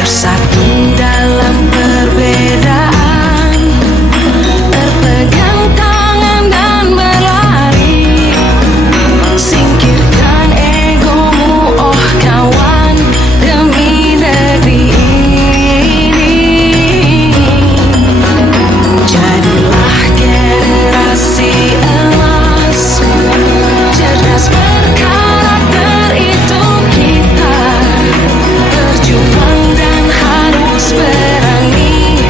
bersatu dalam perbedaan, berpegang tangan dan berlari, singkirkan egomu oh kawan, demi negeri ini. Jadilah generasi emas, cerdas berkarakter itu kita, berjuang dan harus berani,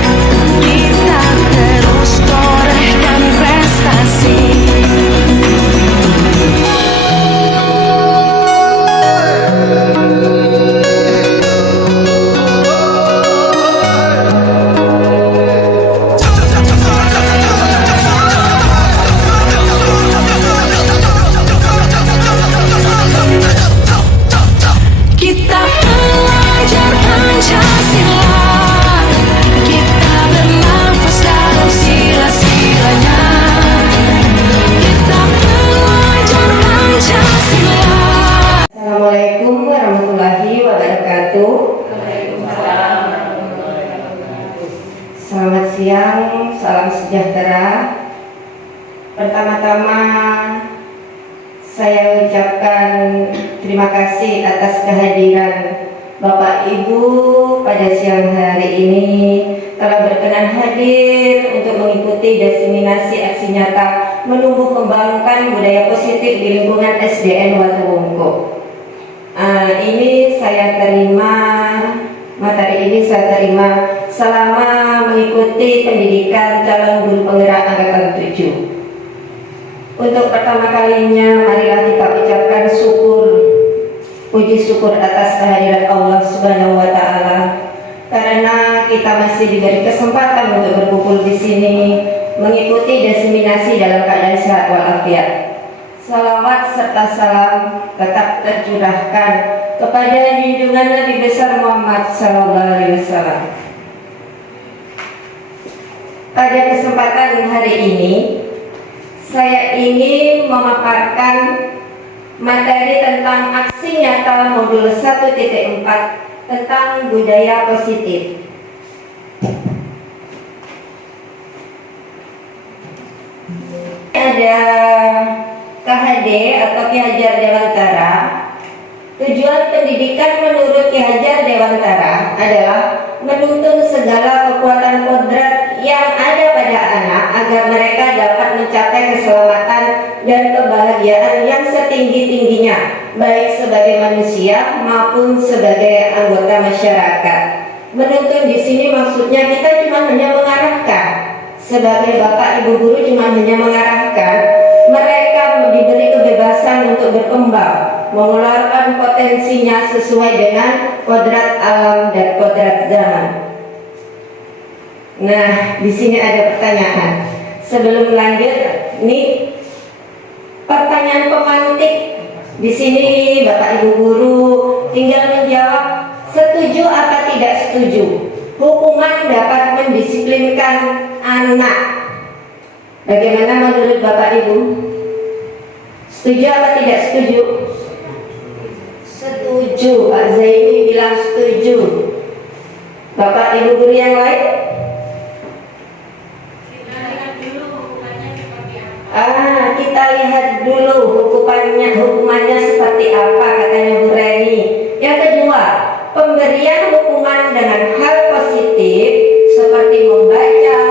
kita terus torehkan prestasi. Kita pelajar Pancasila, kita bernafas dalam sila-silanya. Kita pelajar Pancasila. Assalamualaikum warahmatullahi wabarakatuh. Selamat siang, salam sejahtera. Pertama-tama saya ucapkan terima kasih atas kehadiran Bapak Ibu pada siang hari ini telah berkenan hadir untuk mengikuti diseminasi aksi nyata menumbuh kembangkan budaya positif di lingkungan SDN Watuwungko. Ini saya terima, materi ini saya terima selama mengikuti pendidikan calon guru penggerak angkatan 7. Untuk pertama kalinya, marilah kita ucapkan puji syukur atas kehadiran Allah Subhanahu wa Ta'ala, karena kita masih diberi kesempatan untuk berkumpul di sini mengikuti diseminasi dalam keadaan sehat walafiat. Salawat serta salam tetap tercurahkan kepada junjungan Nabi besar Muhammad SAW. Pada kesempatan hari ini, saya ingin memaparkan materi tentang aksi nyata modul 1.4 tentang budaya positif. Ada KHD atau Ki Hajar Dewantara. Tujuan pendidikan menurut Ki Hajar Dewantara adalah menuntun segala kekuatan kodrat yang ada pada anak agar mereka dapat mencapai keselamatan dan kebahagiaan yang setinggi-tingginya, baik sebagai manusia maupun sebagai anggota masyarakat. Menuntun di sini maksudnya kita cuma hanya mengarahkan, sebagai bapak ibu guru cuma hanya mengarahkan, mereka diberi kebebasan untuk berkembang, mengeluarkan potensinya sesuai dengan kodrat alam dan kodrat zaman. Nah, di sini ada pertanyaan. Sebelum lanjut, ini pertanyaan pemantik. Di sini Bapak Ibu guru tinggal menjawab setuju atau tidak setuju. Hukuman dapat mendisiplinkan anak. Bagaimana menurut Bapak Ibu? Setuju atau tidak setuju? Setuju. Pak Zaini bilang setuju. Bapak Ibu guru yang lain? Kita lihat dulu hukumannya seperti apa, katanya Bu Reni. Yang kedua, pemberian hukuman dengan hal positif seperti membaca,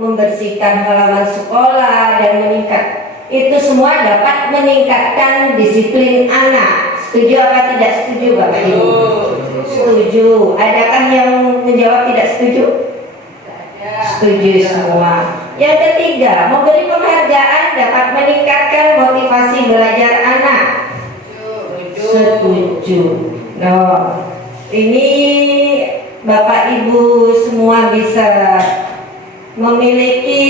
membersihkan halaman sekolah dan itu semua dapat meningkatkan disiplin anak. Setuju apa tidak setuju Bapak Ibu? Setuju. Adakah yang menjawab tidak setuju? Setuju semua. Yang ketiga, memberi penghargaan dapat meningkatkan motivasi belajar anak. Setuju. Nah, ini Bapak Ibu semua bisa memiliki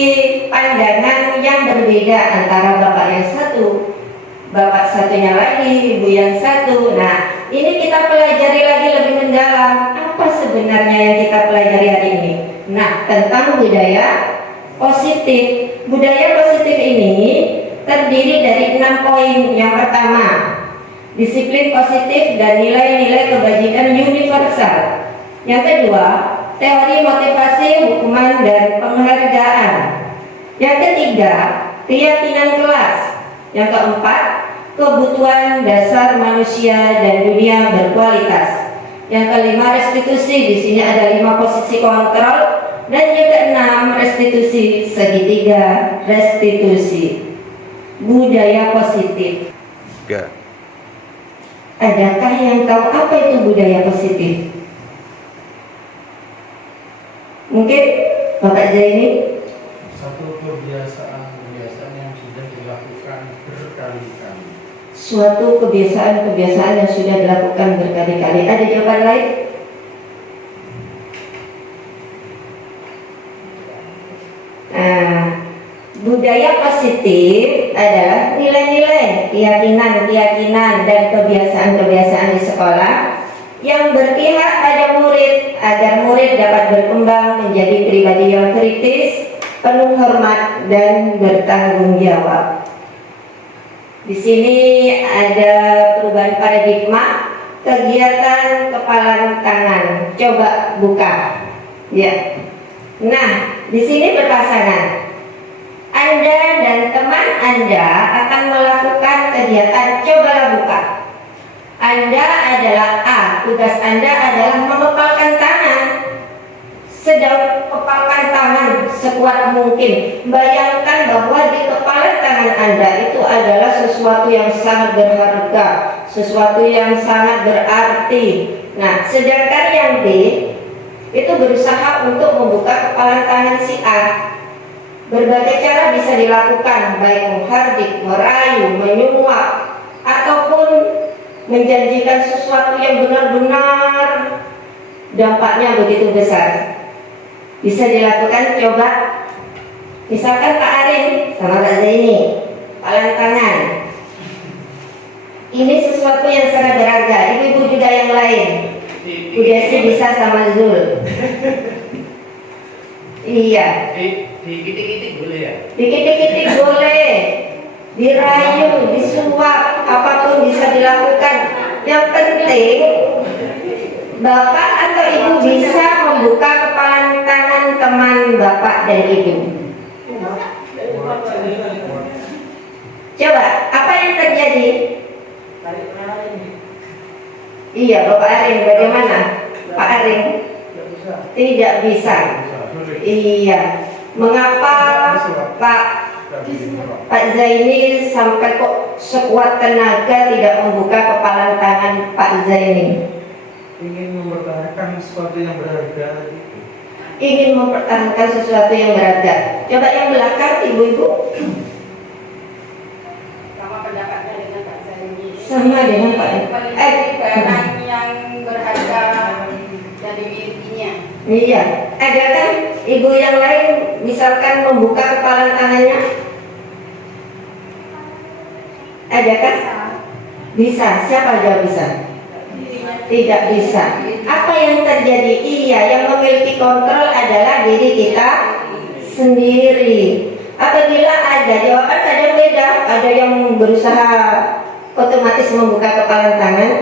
pandangan yang berbeda antara Bapak yang satu, Bapak satunya lagi, Ibu yang satu. Nah, ini kita pelajari lagi lebih mendalam. Apa sebenarnya yang kita pelajari hari ini? Nah, tentang budaya positif. Budaya positif ini terdiri dari 6 poin. Yang pertama, disiplin positif dan nilai-nilai kebajikan universal. Yang kedua, teori motivasi, hukuman, dan penghargaan. Yang ketiga, keyakinan kelas. Yang keempat, kebutuhan dasar manusia dan dunia berkualitas. Yang kelima, restitusi. Di sini ada 5 posisi kontrol. Dan yang keenam, restitusi segitiga, restitusi. Budaya positif. Adakah yang tahu apa itu budaya positif? Mungkin Bapak Zaini? Satu kebiasaan yang sudah dilakukan berkali-kali. Suatu kebiasaan yang sudah dilakukan berkali-kali. Ada jawaban lain? Budaya positif adalah nilai-nilai, keyakinan dan kebiasaan-kebiasaan di sekolah yang berpihak pada murid agar murid dapat berkembang menjadi pribadi yang kritis, penuh hormat dan bertanggung jawab. Di sini ada perubahan paradigma, kegiatan kepala tangan. Coba buka. Ya. Nah, di sini berpasangan. Anda dan teman Anda akan melakukan kegiatan, cobalah buka. Anda adalah A, tugas Anda adalah mengepalkan tangan. Sedang kepalkan tangan sekuat mungkin. Bayangkan bahwa di kepala tangan Anda itu adalah sesuatu yang sangat berharga, sesuatu yang sangat berarti. Nah, sedangkan yang B itu berusaha untuk membuka kepala tangan si A. Berbagai cara bisa dilakukan, baik menghardik, merayu, menyuap, ataupun menjanjikan sesuatu yang benar-benar dampaknya begitu besar. Bisa dilakukan, coba. Misalkan Pak Arin sama Pak Zaini, kepala tangan. Ini sesuatu yang sangat berharga. Ibu-ibu juga yang lain. Bu Desi bisa sama Zul. Iya. Dikit-dikit boleh ya? Dikit-dikit boleh. Dirayu, disuap, apapun bisa dilakukan. Yang penting Bapak atau Ibu bisa membuka kepala tangan teman Bapak dan Ibu. Coba, apa yang terjadi? Iya, Bapak Arin, bagaimana? Pak Arin? Tidak bisa. Iya. Mengapa Pak Zaini sampai kok sekuat tenaga tidak membuka kepala tangan Pak Zaini? Ingin mempertahankan sesuatu yang berharga. Ingin mempertahankan sesuatu yang berharga. Coba yang belakang, ibu-ibu. Sama pendapatnya dengan Pak Zaini. Sama dengan Pak. Barang yang berharga yang dimilikinya. Iya. Ada kan ibu yang lain misalkan membuka kepala tangannya? Ada kan? Bisa. Siapa jawab bisa? Tidak bisa. Apa yang terjadi? Iya, yang memiliki kontrol adalah diri kita sendiri. Apabila ada jawaban, ada beda. Ada yang berusaha otomatis membuka kepala tangan,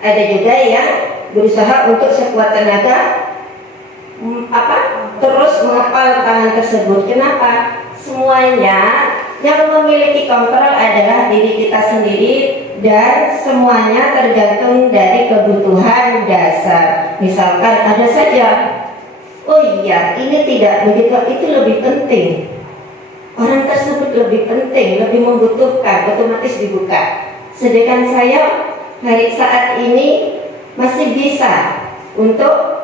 ada juga yang berusaha untuk sekuat tenaga terus mengepal tangan tersebut. Kenapa? Semuanya yang memiliki kontrol adalah diri kita sendiri dan semuanya tergantung dari kebutuhan dasar. Misalkan ada saja, oh iya ini tidak begitu, itu lebih penting. Orang tersebut lebih penting, lebih membutuhkan, otomatis dibuka. Sedangkan saya hari saat ini masih bisa untuk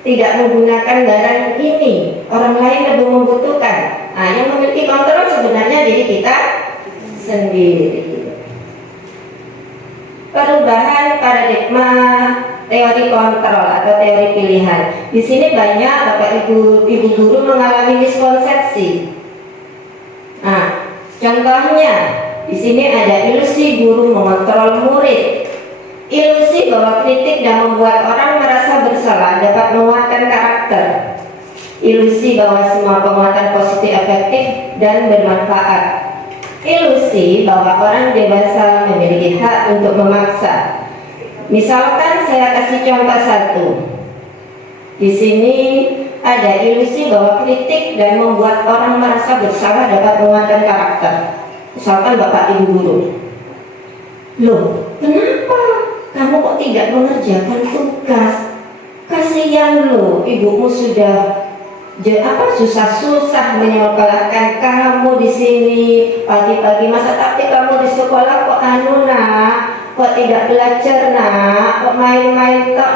tidak menggunakan barang ini, orang lain lebih membutuhkan. Nah, yang memiliki kontrol sebenarnya diri kita sendiri. Perubahan paradigma teori kontrol atau teori pilihan. Di sini banyak Bapak Ibu guru mengalami miskonsepsi. Nah, contohnya di sini ada ilusi guru mengontrol murid. Ilusi bahwa kritik dan membuat orang merasa bersalah dapat menguatkan karakter. Ilusi bahwa semua penguatan positif efektif dan bermanfaat. Ilusi bahwa orang dewasa memiliki hak untuk memaksa. Misalkan saya kasih contoh satu. Di sini ada ilusi bahwa kritik dan membuat orang merasa bersalah dapat menguatkan karakter. Misalkan Bapak Ibu guru, loh, kenapa kamu kok tidak mengerjakan tugas? Kasihan loh, ibumu sudah susah-susah menyekolahkan kamu di sini pagi-pagi, masa tapi kamu di sekolah kok kok tidak belajar kok main-main tok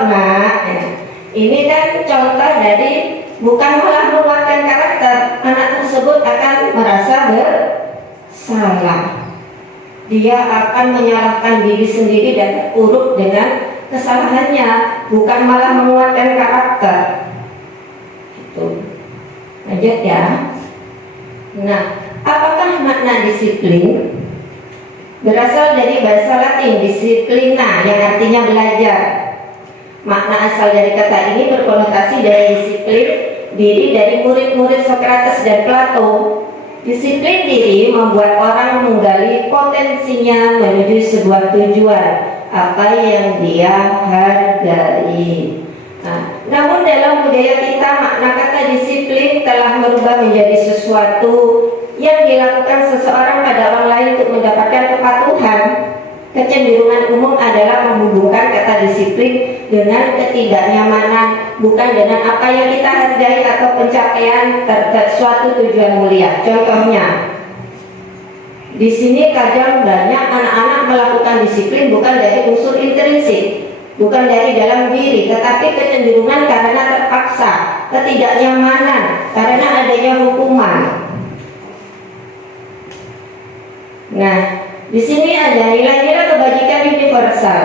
Ini kan contoh dari bukan malah menguatkan karakter, anak tersebut akan merasa bersalah. Dia akan menyalahkan diri sendiri dan terpuruk dengan kesalahannya, bukan malah menguatkan karakter. Gitu. Lanjut ya. Nah, apakah makna disiplin? Berasal dari bahasa Latin disiplina yang artinya belajar. Makna asal dari kata ini berkonotasi dari disiplin diri dari murid-murid Sokrates dan Plato. Disiplin diri membuat orang menggali potensinya menuju sebuah tujuan apa yang dia hargai. Namun dalam budaya kita makna kata disiplin telah berubah menjadi sesuatu yang dilakukan seseorang pada orang lain untuk mendapatkan kepatuhan. Kecenderungan umum adalah menghubungkan kata disiplin dengan ketidaknyamanan, bukan dengan apa yang kita hargai atau pencapaian terhadap suatu tujuan mulia. Contohnya, di sini kadang banyak anak-anak melakukan disiplin bukan dari unsur intrinsik, bukan dari dalam diri, tetapi kecenderungan karena terpaksa, ketidaknyamanan, karena adanya hukuman. Nah, di sini ada nilai-nilai kebajikan universal.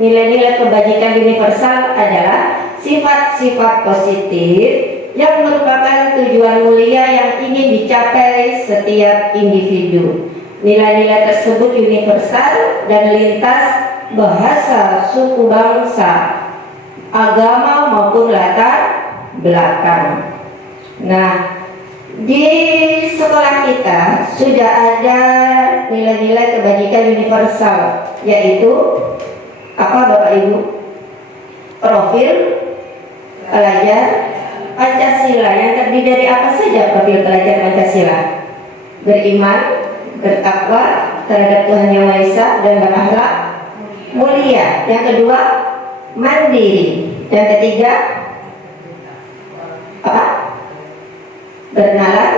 Nilai-nilai kebajikan universal adalah sifat-sifat positif yang merupakan tujuan mulia yang ingin dicapai setiap individu. Nilai-nilai tersebut universal dan lintas bahasa, suku bangsa, agama maupun latar belakang. Nah, di sekolah kita sudah ada nilai-nilai kebajikan universal, yaitu apa Bapak Ibu? Profil pelajar Pancasila yang terdiri dari apa saja profil pelajar Pancasila? Beriman, bertakwa terhadap Tuhan Yang Maha Esa dan berakhlak mulia. Yang kedua, mandiri. Yang ketiga, apa? Bernalar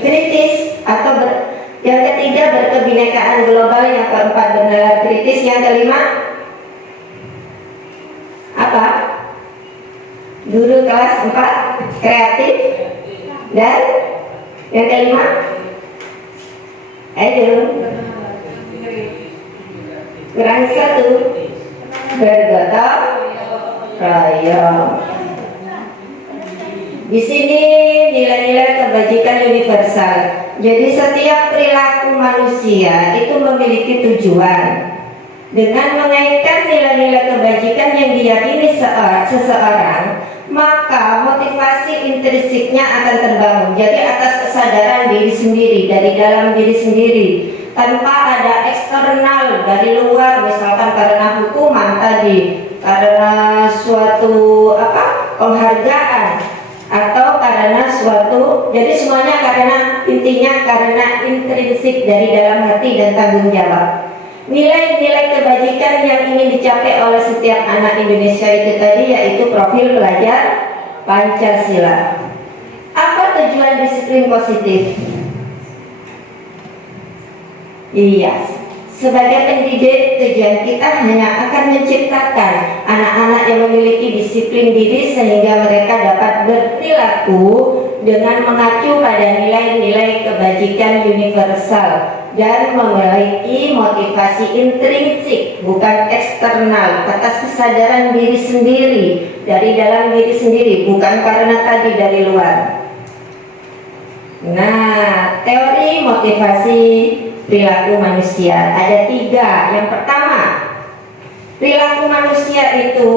kritis atau yang ketiga berkebinekaan global, yang keempat bernalar kritis, yang kelima apa? Guru kelas 4 kreatif, dan yang kelima kurang satu bergotong royong. Di sini nilai-nilai kebajikan universal. Jadi setiap perilaku manusia itu memiliki tujuan. Dengan mengaitkan nilai-nilai kebajikan yang diyakini seseorang, maka motivasi intrinsiknya akan terbangun. Jadi atas kesadaran diri sendiri, dari dalam diri sendiri, tanpa ada eksternal dari luar, misalkan karena hukuman tadi, karena suatu penghargaan, atau karena suatu, jadi semuanya intinya karena intrinsik dari dalam hati dan tanggung jawab. Nilai-nilai kebajikan yang ingin dicapai oleh setiap anak Indonesia itu tadi yaitu profil pelajar Pancasila. Apa tujuan disiplin positif? Iya, sebagai pendidik, tujuan kita hanya akan menciptakan anak-anak yang memiliki disiplin diri sehingga mereka dapat berperilaku dengan mengacu pada nilai-nilai kebajikan universal dan memiliki motivasi intrinsik, bukan eksternal, atas kesadaran diri sendiri, dari dalam diri sendiri, bukan karena tadi dari luar. Nah, teori motivasi perilaku manusia ada 3. Yang pertama, perilaku manusia itu,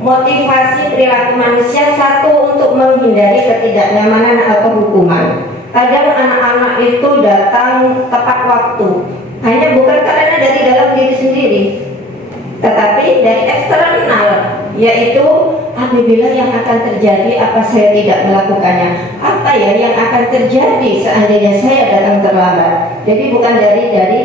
motivasi perilaku manusia, 1, untuk menghindari ketidaknyamanan atau hukuman. Kadang anak-anak itu datang tepat waktu, hanya bukan karena dari dalam diri sendiri, tetapi dari eksternal, yaitu apabila yang akan terjadi apa saya tidak melakukannya, apa ya yang akan terjadi seandainya saya datang terlambat. Jadi bukan dari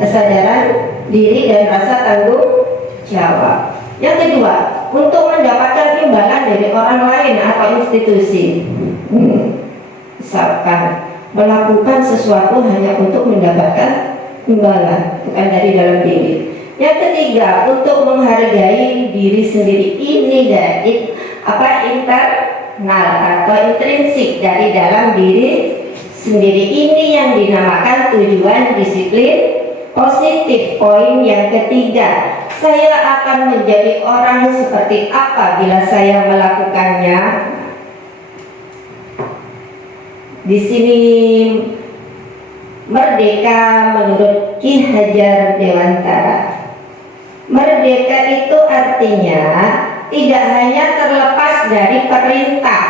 kesadaran diri dan rasa tanggung jawab. Yang kedua, untuk mendapatkan imbalan dari orang lain atau institusi. Misalkan melakukan sesuatu hanya untuk mendapatkan imbalan, bukan dari dalam diri. Yang ketiga, untuk menghargai diri sendiri. Ini dari internal atau intrinsik dari dalam diri sendiri. Ini yang dinamakan tujuan disiplin positif. Poin yang ketiga, saya akan menjadi orang seperti apa bila saya melakukannya. Di sini merdeka menurut Ki Hajar Dewantara. Merdeka itu artinya tidak hanya terlepas dari perintah,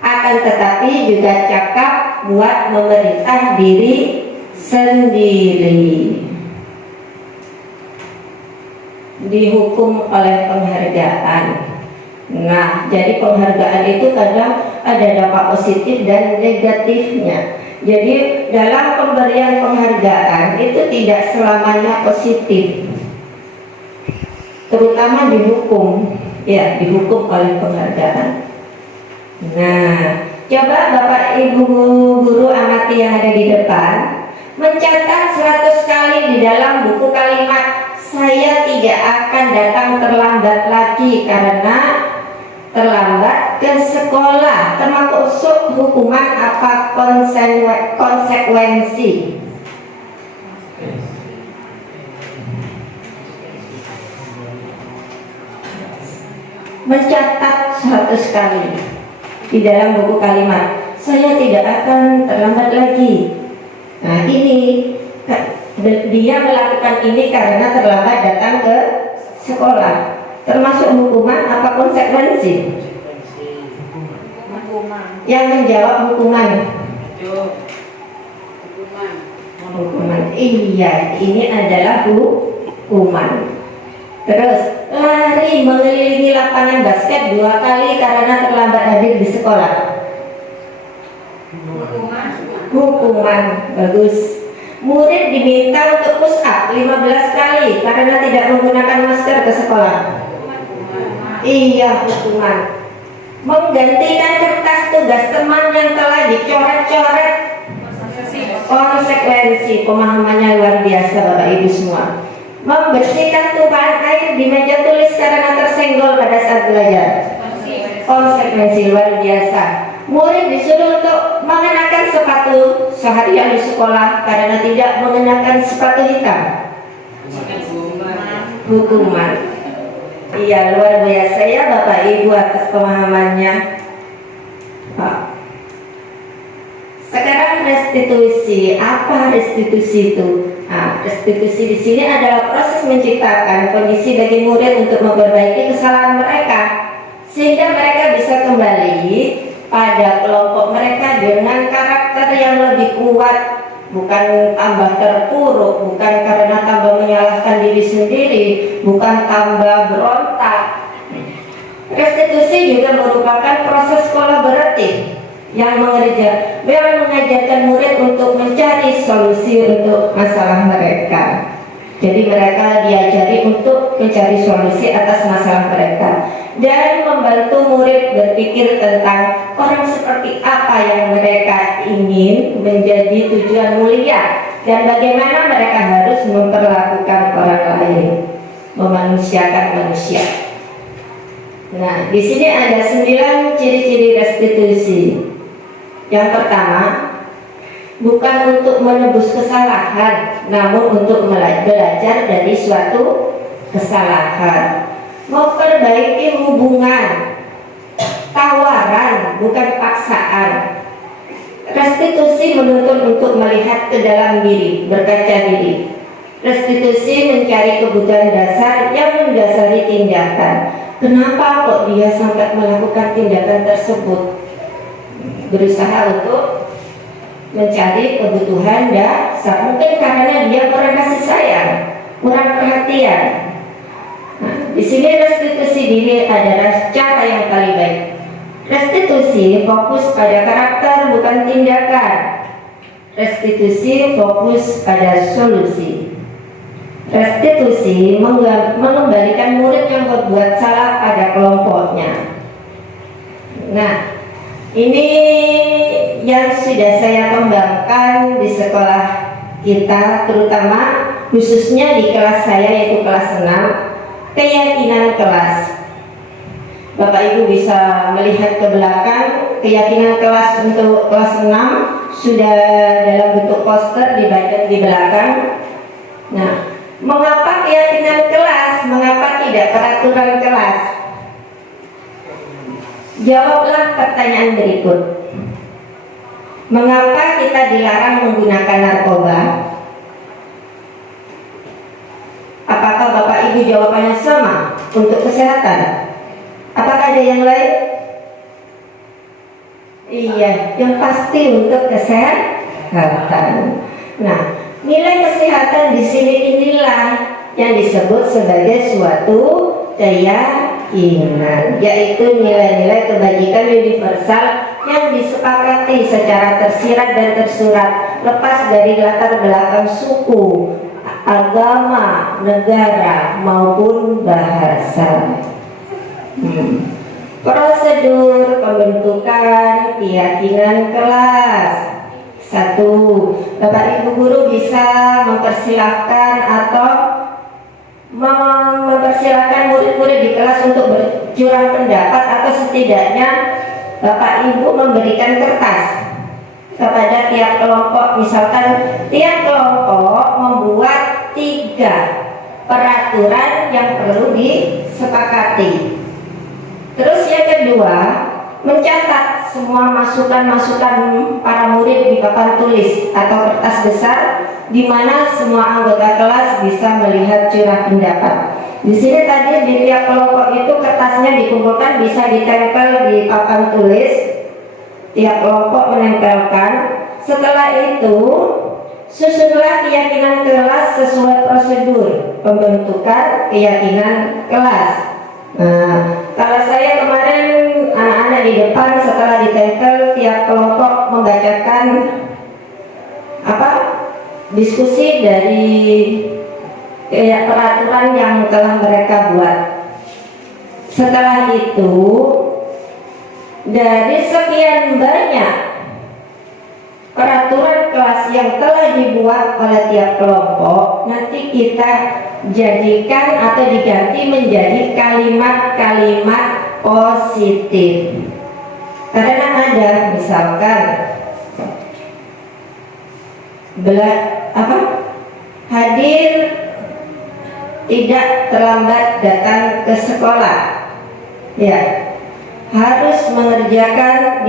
akan tetapi juga cakap buat memerintah diri sendiri. Dihukum oleh penghargaan. Nah, jadi penghargaan itu kadang ada dampak positif dan negatifnya. Jadi dalam pemberian penghargaan itu tidak selamanya positif, terutama dihukum, ya dihukum oleh penghargaan. Nah, coba Bapak Ibu guru amati yang ada di depan mencatat 100 kali di dalam buku kalimat saya tidak akan datang terlambat lagi karena terlambat ke sekolah, termasuk hukuman apa konsekuensi. Mencatat 100 kali di dalam buku kalimat saya tidak akan terlambat lagi. Nah, ini dia melakukan ini karena terlambat datang ke sekolah, termasuk hukuman apa konsekuensi? Yang menjawab hukuman. Hukuman. Iya, ini adalah hukuman. Terus lari mengelilingi lapangan basket 2 kali karena terlambat hadir di sekolah. Hukuman. Bagus. Murid diminta untuk push up 15 kali karena tidak menggunakan masker ke sekolah. Iya, hukuman. Menggantikan kertas tugas teman yang telah dicoret-coret. Konsekuensi. Pemahamannya luar biasa Bapak Ibu semua. Membersihkan tumpahan air di meja tulis karena tersenggol pada saat belajar. Konsekuensi luar biasa. Murid disuruh untuk mengenakan sepatu seharian di sekolah karena tidak mengenakan sepatu hitam. Hukuman. Iya, luar biasa ya Bapak Ibu atas pemahamannya. Sekarang restitusi. Apa restitusi itu? Nah, restitusi di sini adalah proses menciptakan kondisi bagi murid untuk memperbaiki kesalahan mereka sehingga mereka bisa kembali pada kelompok mereka dengan karakter yang lebih kuat, bukan tambah terpuruk, bukan karena tambah menyalahkan diri sendiri, bukan tambah berontak. Restitusi juga merupakan proses kolaboratif yang mengajarkan murid untuk mencari solusi untuk masalah mereka. Jadi mereka diajari untuk mencari solusi atas masalah mereka dan membantu murid berpikir tentang orang seperti apa yang mereka ingin menjadi tujuan mulia dan bagaimana mereka harus memperlakukan orang lain, memanusiakan manusia. Nah, di sini ada 9 ciri-ciri restitusi. Yang pertama, bukan untuk menebus kesalahan, namun untuk belajar dari suatu kesalahan. Memperbaiki hubungan, tawaran, bukan paksaan. Restitusi menuntut untuk melihat ke dalam diri, berkaca diri. Restitusi mencari kebutuhan dasar yang mendasari tindakan. Kenapa kok dia sampai melakukan tindakan tersebut? Berusaha untuk mencari kebutuhan dasar. Mungkin karena dia kurang kasih sayang, kurang perhatian. Nah, di sini restitusi diri adalah cara yang paling baik. Restitusi fokus pada karakter bukan tindakan. Restitusi fokus pada solusi. Restitusi mengembalikan murid yang berbuat salah pada kelompoknya. Nah, ini yang sudah saya kembangkan di sekolah kita, terutama khususnya di kelas saya yaitu kelas 6, keyakinan kelas. Bapak Ibu bisa melihat ke belakang, keyakinan kelas untuk kelas 6 sudah dalam bentuk poster di belakang. Nah, mengapa keyakinan kelas? Mengapa tidak peraturan kelas? Jawablah pertanyaan berikut. Mengapa kita dilarang menggunakan narkoba? Apakah Bapak Ibu jawabannya sama untuk kesehatan? Apakah ada yang lain? Iya, yang pasti untuk kesehatan. Nah, nilai kesehatan di sini inilah yang disebut sebagai suatu keyakinan, yaitu nilai-nilai kebajikan universal yang disepakati secara tersirat dan tersurat, lepas dari latar belakang suku, agama, negara maupun bahasa. Prosedur pembentukan keyakinan kelas. 1. Bapak Ibu guru bisa mempersilahkan atau mempersilahkan murid-murid di kelas untuk bercurah pendapat, atau setidaknya Bapak Ibu memberikan kertas kepada tiap kelompok. Misalkan tiap kelompok membuat 3 peraturan yang perlu disepakati. Terus yang kedua, mencatat semua masukan-masukan para murid di papan tulis atau kertas besar, di mana semua anggota kelas bisa melihat curah pendapat. Di sini tadi di tiap kelompok itu kertasnya dikumpulkan, bisa ditempel di papan tulis. Tiap kelompok menempelkan. Setelah itu, susunlah keyakinan kelas sesuai prosedur pembentukan keyakinan kelas. Nah, kalau saya kemarin anak-anak di depan setelah ditempel, tiap kelompok membacakan diskusi dari peraturan yang telah mereka buat. Setelah itu, dari sekian banyak peraturan kelas yang telah dibuat oleh tiap kelompok, nanti kita jadikan atau diganti menjadi kalimat-kalimat positif. Karena ada misalkan hadir tidak terlambat datang ke sekolah, ya, harus mengerjakan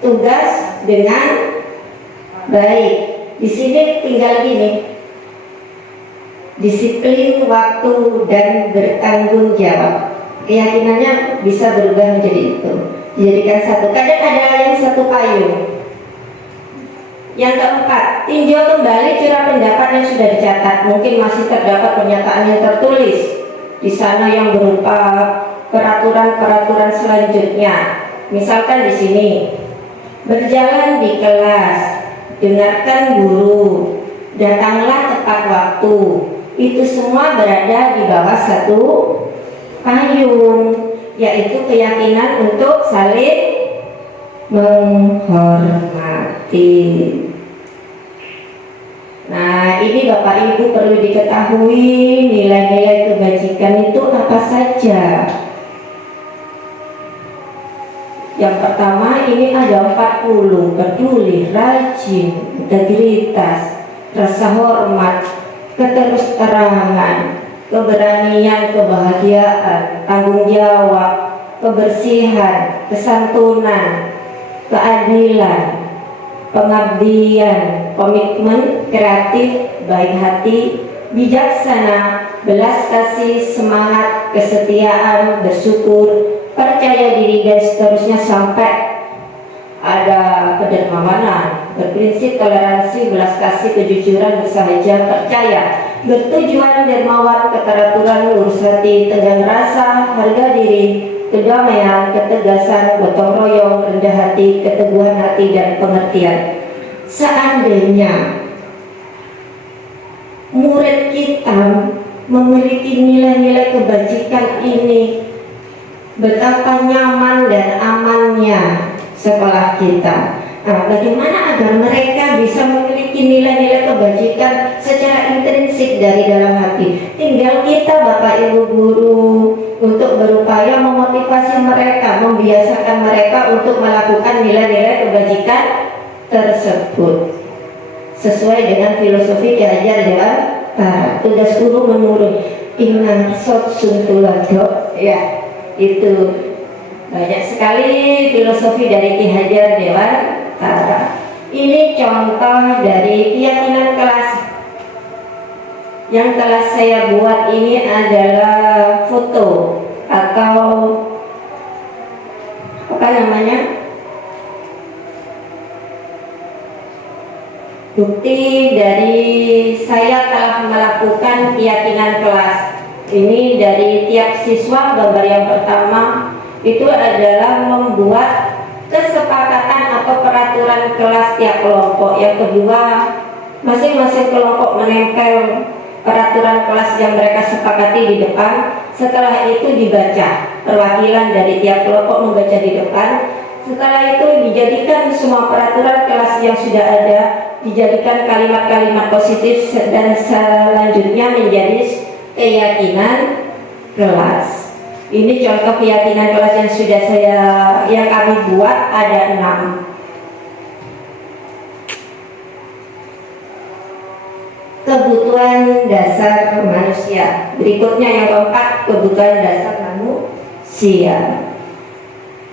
tugas dengan baik. Di sini tinggal gini, disiplin waktu dan bertanggung jawab. Keyakinannya bisa berubah menjadi itu, dijadikan satu. Kadang ada yang satu payung. Yang keempat, tinjau kembali curah pendapat yang sudah dicatat. Mungkin masih terdapat pernyataan yang tertulis di sana yang berupa peraturan-peraturan selanjutnya. Misalkan di sini, berjalan di kelas, dengarkan guru, datanglah tepat waktu. Itu semua berada di bawah satu payung, yaitu keyakinan untuk saling menghormati. Nah, ini Bapak Ibu perlu diketahui nilai-nilai kebajikan itu apa saja. Yang pertama ini ada 40, peduli, rajin, integritas, rasa hormat, keterus-terangan, keberanian, kebahagiaan, tanggung jawab, kebersihan, kesantunan, keadilan, pengabdian, komitmen, kreatif, baik hati, bijaksana, belas kasih, semangat, kesetiaan, bersyukur, percaya diri, dan seterusnya sampai ada kedermawanan, berprinsip toleransi, belas kasih, kejujuran, bersahaja, percaya, bertujuan, dermawan, keteraturan, lurus hati, tegang rasa, harga diri, kedamaian, ketegasan, gotong royong, rendah hati, keteguhan hati, dan pengertian. Seandainya murid kita memiliki nilai-nilai kebajikan ini, betapa nyaman dan amannya sekolah kita. Nah, bagaimana agar mereka bisa memiliki nilai-nilai kebajikan secara intrinsik dari dalam hati? Tinggal kita, Bapak Ibu guru, untuk berupaya memotivasi mereka, membiasakan mereka untuk melakukan nilai-nilai kebajikan tersebut sesuai dengan filosofi Ki Hajar Dewantara. Tugas guru menurun inna sot suntulado, ya, itu banyak sekali filosofi dari Ki Hajar Dewantara. Ini contoh dari keyakinan kelas. Yang telah saya buat ini adalah foto atau apa namanya, bukti dari saya telah melakukan keyakinan kelas. Ini dari tiap siswa. Gambar yang pertama itu adalah membuat kesepakatan atau peraturan kelas tiap kelompok. Yang kedua, masing-masing kelompok menempel peraturan kelas yang mereka sepakati di depan. Setelah itu dibaca, perwakilan dari tiap kelompok membaca di depan. Setelah itu dijadikan semua peraturan kelas yang sudah ada, dijadikan kalimat-kalimat positif, dan selanjutnya menjadi keyakinan kelas. Ini contoh keyakinan kelas yang sudah yang kami buat, ada 6. Kebutuhan dasar manusia. Berikutnya yang keempat, kebutuhan dasar manusia.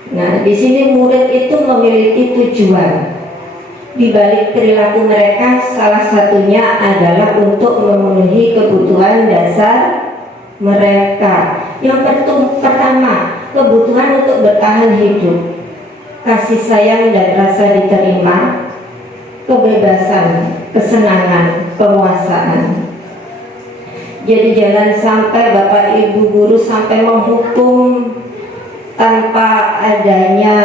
Nah, di sini murid itu memiliki tujuan. Di balik perilaku mereka, salah satunya adalah untuk memenuhi kebutuhan dasar mereka. Yang pertama, kebutuhan untuk bertahan hidup, kasih sayang dan rasa diterima, kebebasan, kesenangan, penguasaan. Jadi jangan sampai Bapak Ibu guru sampai menghukum tanpa adanya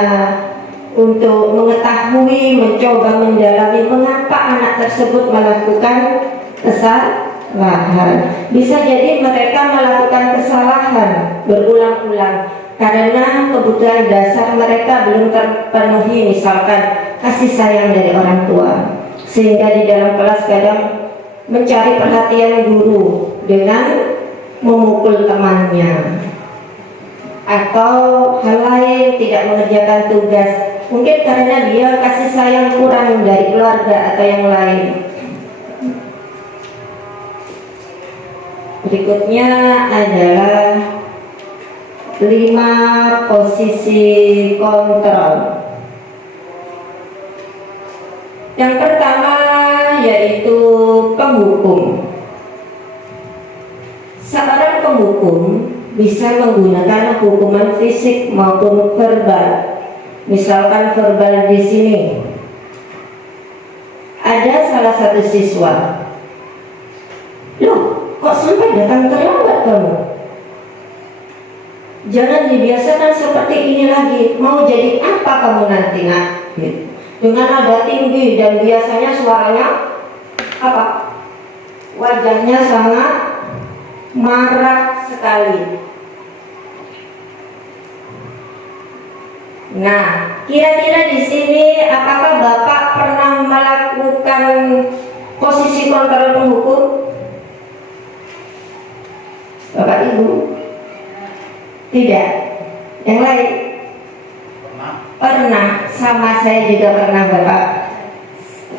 untuk mengetahui, mencoba mendalami mengapa anak tersebut melakukan kesalahan. Bisa jadi mereka melakukan kesalahan berulang-ulang karena kebutuhan dasar mereka belum terpenuhi, misalkan kasih sayang dari orang tua, sehingga di dalam kelas kadang mencari perhatian guru dengan memukul temannya, atau hal lain, tidak mengerjakan tugas, mungkin karena dia kasih sayang kurang dari keluarga atau yang lain. Berikutnya adalah 5 posisi kontrol. Yang pertama yaitu penghukum. Seorang penghukum bisa menggunakan hukuman fisik maupun verbal. Misalkan verbal di sini. Ada salah satu siswa. Loh, kok sampai datang terlambat kamu? Jangan dibiasakan seperti ini lagi. Mau jadi apa kamu nanti, nak? Dengan nada tinggi dan biasanya suaranya apa? Wajahnya sangat marah sekali. Nah, kira-kira di sini apakah Bapak pernah melakukan posisi kontrol penghukum? Bapak Ibu? Tidak. Yang lain? Pernah. Sama saya juga pernah, Bapak.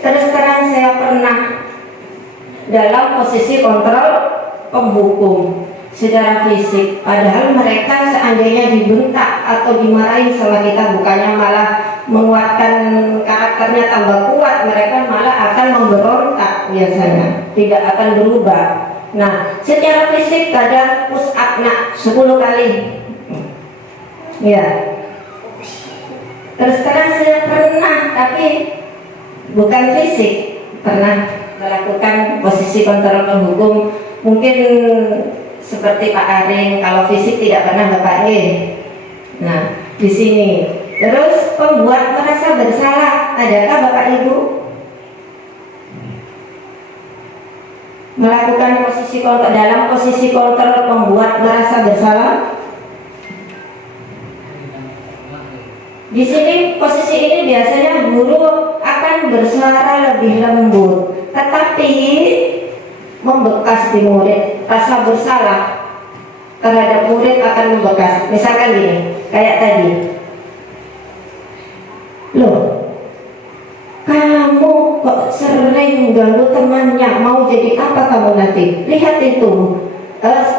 Terus terang saya pernah dalam posisi kontrol penghukum secara fisik, padahal mereka seandainya dibentak atau dimarahin sama kita, bukannya malah menguatkan karakternya tambah kuat, mereka malah akan memberontak biasanya, tidak akan berubah. Nah, secara fisik kadang push up 10 kali, ya, Terus terang saya pernah, tapi bukan fisik, pernah melakukan posisi kontrol penghukum. Mungkin seperti Pak Aring, kalau fisik tidak pernah Bapak G. Nah, di sini. Terus pembuat merasa bersalah, adakah Bapak Ibu? Melakukan posisi kontrol, dalam posisi kontrol pembuat merasa bersalah. Di sini posisi ini biasanya guru akan bersuara lebih lembut, tetapi membekas di murid. Rasa bersalah terhadap murid akan membekas. Misalkan gini, kayak tadi, loh, kamu kok sering ganggu temannya, mau jadi apa kamu nanti? Lihat itu,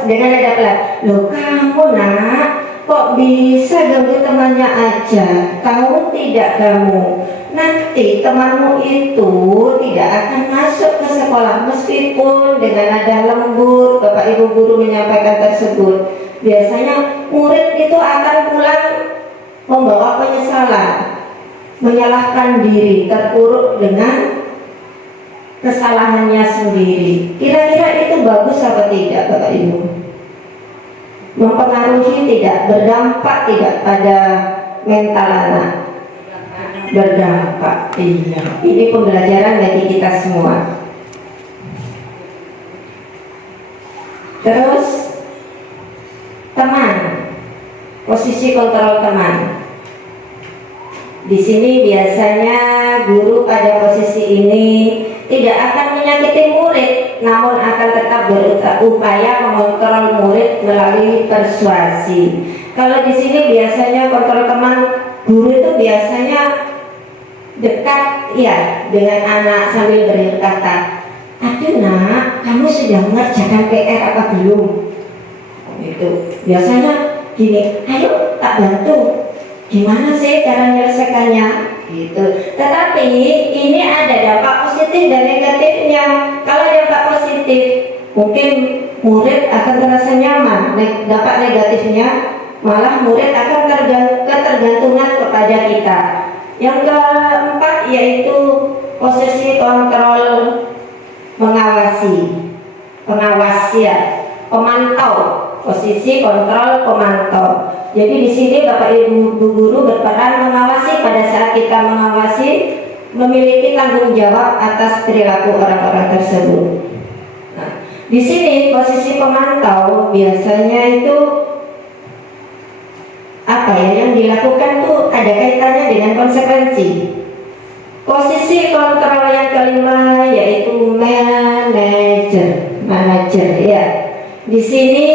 dengan ada pelan, loh kamu nak, kok bisa ganggu temannya aja? Tahu tidak kamu, nanti temanmu itu tidak akan masuk ke sekolah. Meskipun dengan nada lembut Bapak Ibu guru menyampaikan tersebut, biasanya murid itu akan pulang membawa penyesalan, menyalahkan diri, terpuruk dengan kesalahannya sendiri. Kira-kira itu bagus apa tidak Bapak Ibu? Mempengaruhi tidak, berdampak tidak pada mental anak? Berdampak, iya. Ini pembelajaran bagi kita semua. Terus teman, posisi kontrol teman. Di sini biasanya guru pada posisi ini tidak akan menyakiti murid, namun akan tetap berupaya mengontrol murid melalui persuasi. Kalau di sini biasanya kontrol teman, guru itu biasanya dekat ya dengan anak sambil berkata, "Aduh nak, kamu sudah mengerjakan PR apa belum?" Itu biasanya gini, "Ayo tak bantu. Gimana sih cara menyelesaikannya?" Gitu. Tetapi ini ada dampak positif dan negatifnya. Kalau dampak positif, mungkin murid akan terasa nyaman. Dampak negatifnya, malah murid akan ketergantungan kepada kita. Yang keempat yaitu posisi kontrol mengawasi, pengawas ya, pemantau. Posisi kontrol pemantau. Jadi di sini Bapak Ibu guru berperan mengawasi. Pada saat kita mengawasi, memiliki tanggung jawab atas perilaku orang-orang tersebut. Nah, di sini posisi pemantau biasanya itu apa ya yang dilakukan tuh ada kaitannya dengan konsekuensi. Posisi kontrol yang kelima yaitu manajer ya. Di sini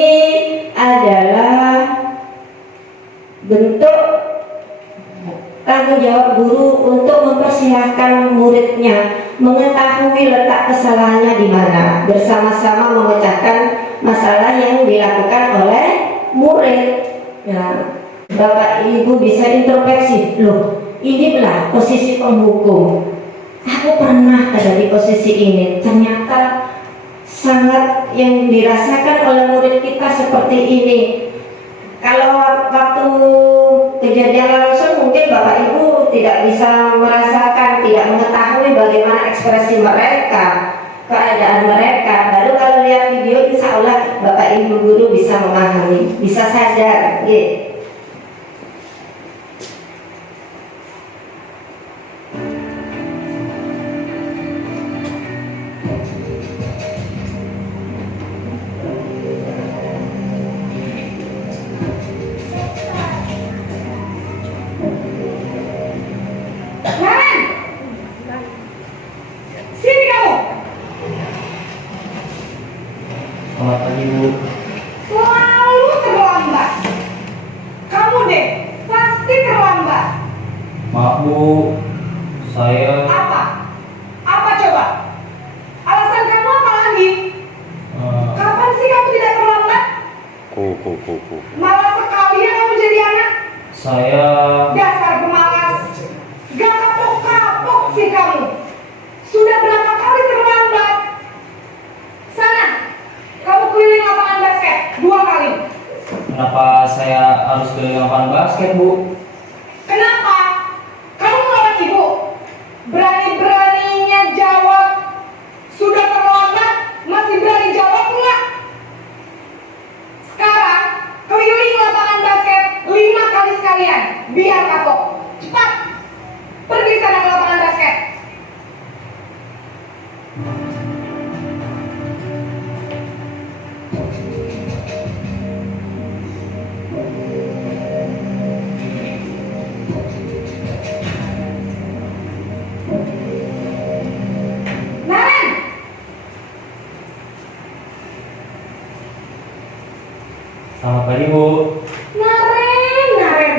adalah bentuk tanggung jawab guru untuk mempersilahkan muridnya mengetahui letak kesalahannya di mana, bersama-sama memecahkan masalah yang dilakukan oleh murid. Ya, Bapak Ibu bisa introspeksi, loh, inilah posisi penghukum. Aku pernah ada di posisi ini, ternyata sangat yang dirasakan oleh murid kita seperti ini. Kalau waktu kejadian langsung mungkin Bapak Ibu tidak bisa merasakan, tidak mengetahui bagaimana ekspresi mereka, keadaan mereka. Baru kalau lihat video, insya Allah Bapak Ibu guru bisa memahami, bisa sadar. Gitu. Sini kamu. Selamat pagi Bu. Selalu terlambat. Kamu deh, pasti terlambat. Maaf Bu, saya Apa? Apa coba? Alasan kamu apa lagi? Kapan sih kamu tidak terlambat? Malas sekali ya kamu jadi anak. saya Dasar pemalas. Gak kapok-kapok sih kamu. Sudah berapa kali terlambat? Sana, kamu keliling lapangan basket 2 kali. kenapa saya harus keliling lapangan basket Bu? Kenapa? Selamat pagi, Bu. Naren,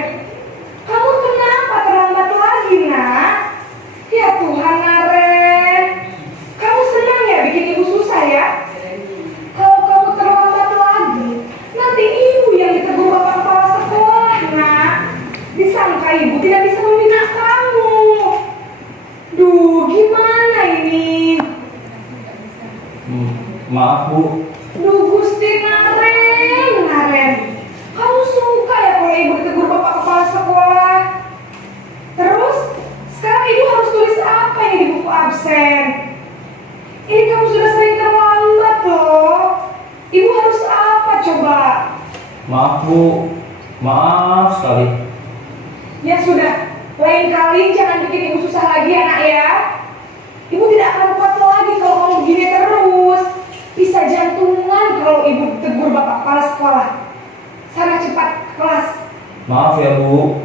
kamu kenapa terlambat lagi, nak? Ya Tuhan, Naren, kamu senang ya bikin ibu susah ya? Kalau kamu terlambat lagi, nanti ibu yang ditegur bapak kepala sekolah, nak. Disangka ibu tidak bisa membina kamu. Duh, gimana ini? Maaf, Bu. Duh, Gusti Naren, kamu suka ya kalau ibu ditegur bapak kepala sekolah? Terus, sekarang ibu harus tulis apa ini di buku absen? Ini kamu sudah sering terlambat loh. Ibu harus apa coba? Maaf, Bu. Maaf sekali. Ya sudah, lain kali jangan bikin ibu susah lagi ya, nak ya. Ibu tidak akan kuat lagi kalau kamu begini terus. Bisa jantungan kalau ibu tegur bapak kepala sekolah. Sana cepat ke kelas. Maaf ya, Bu.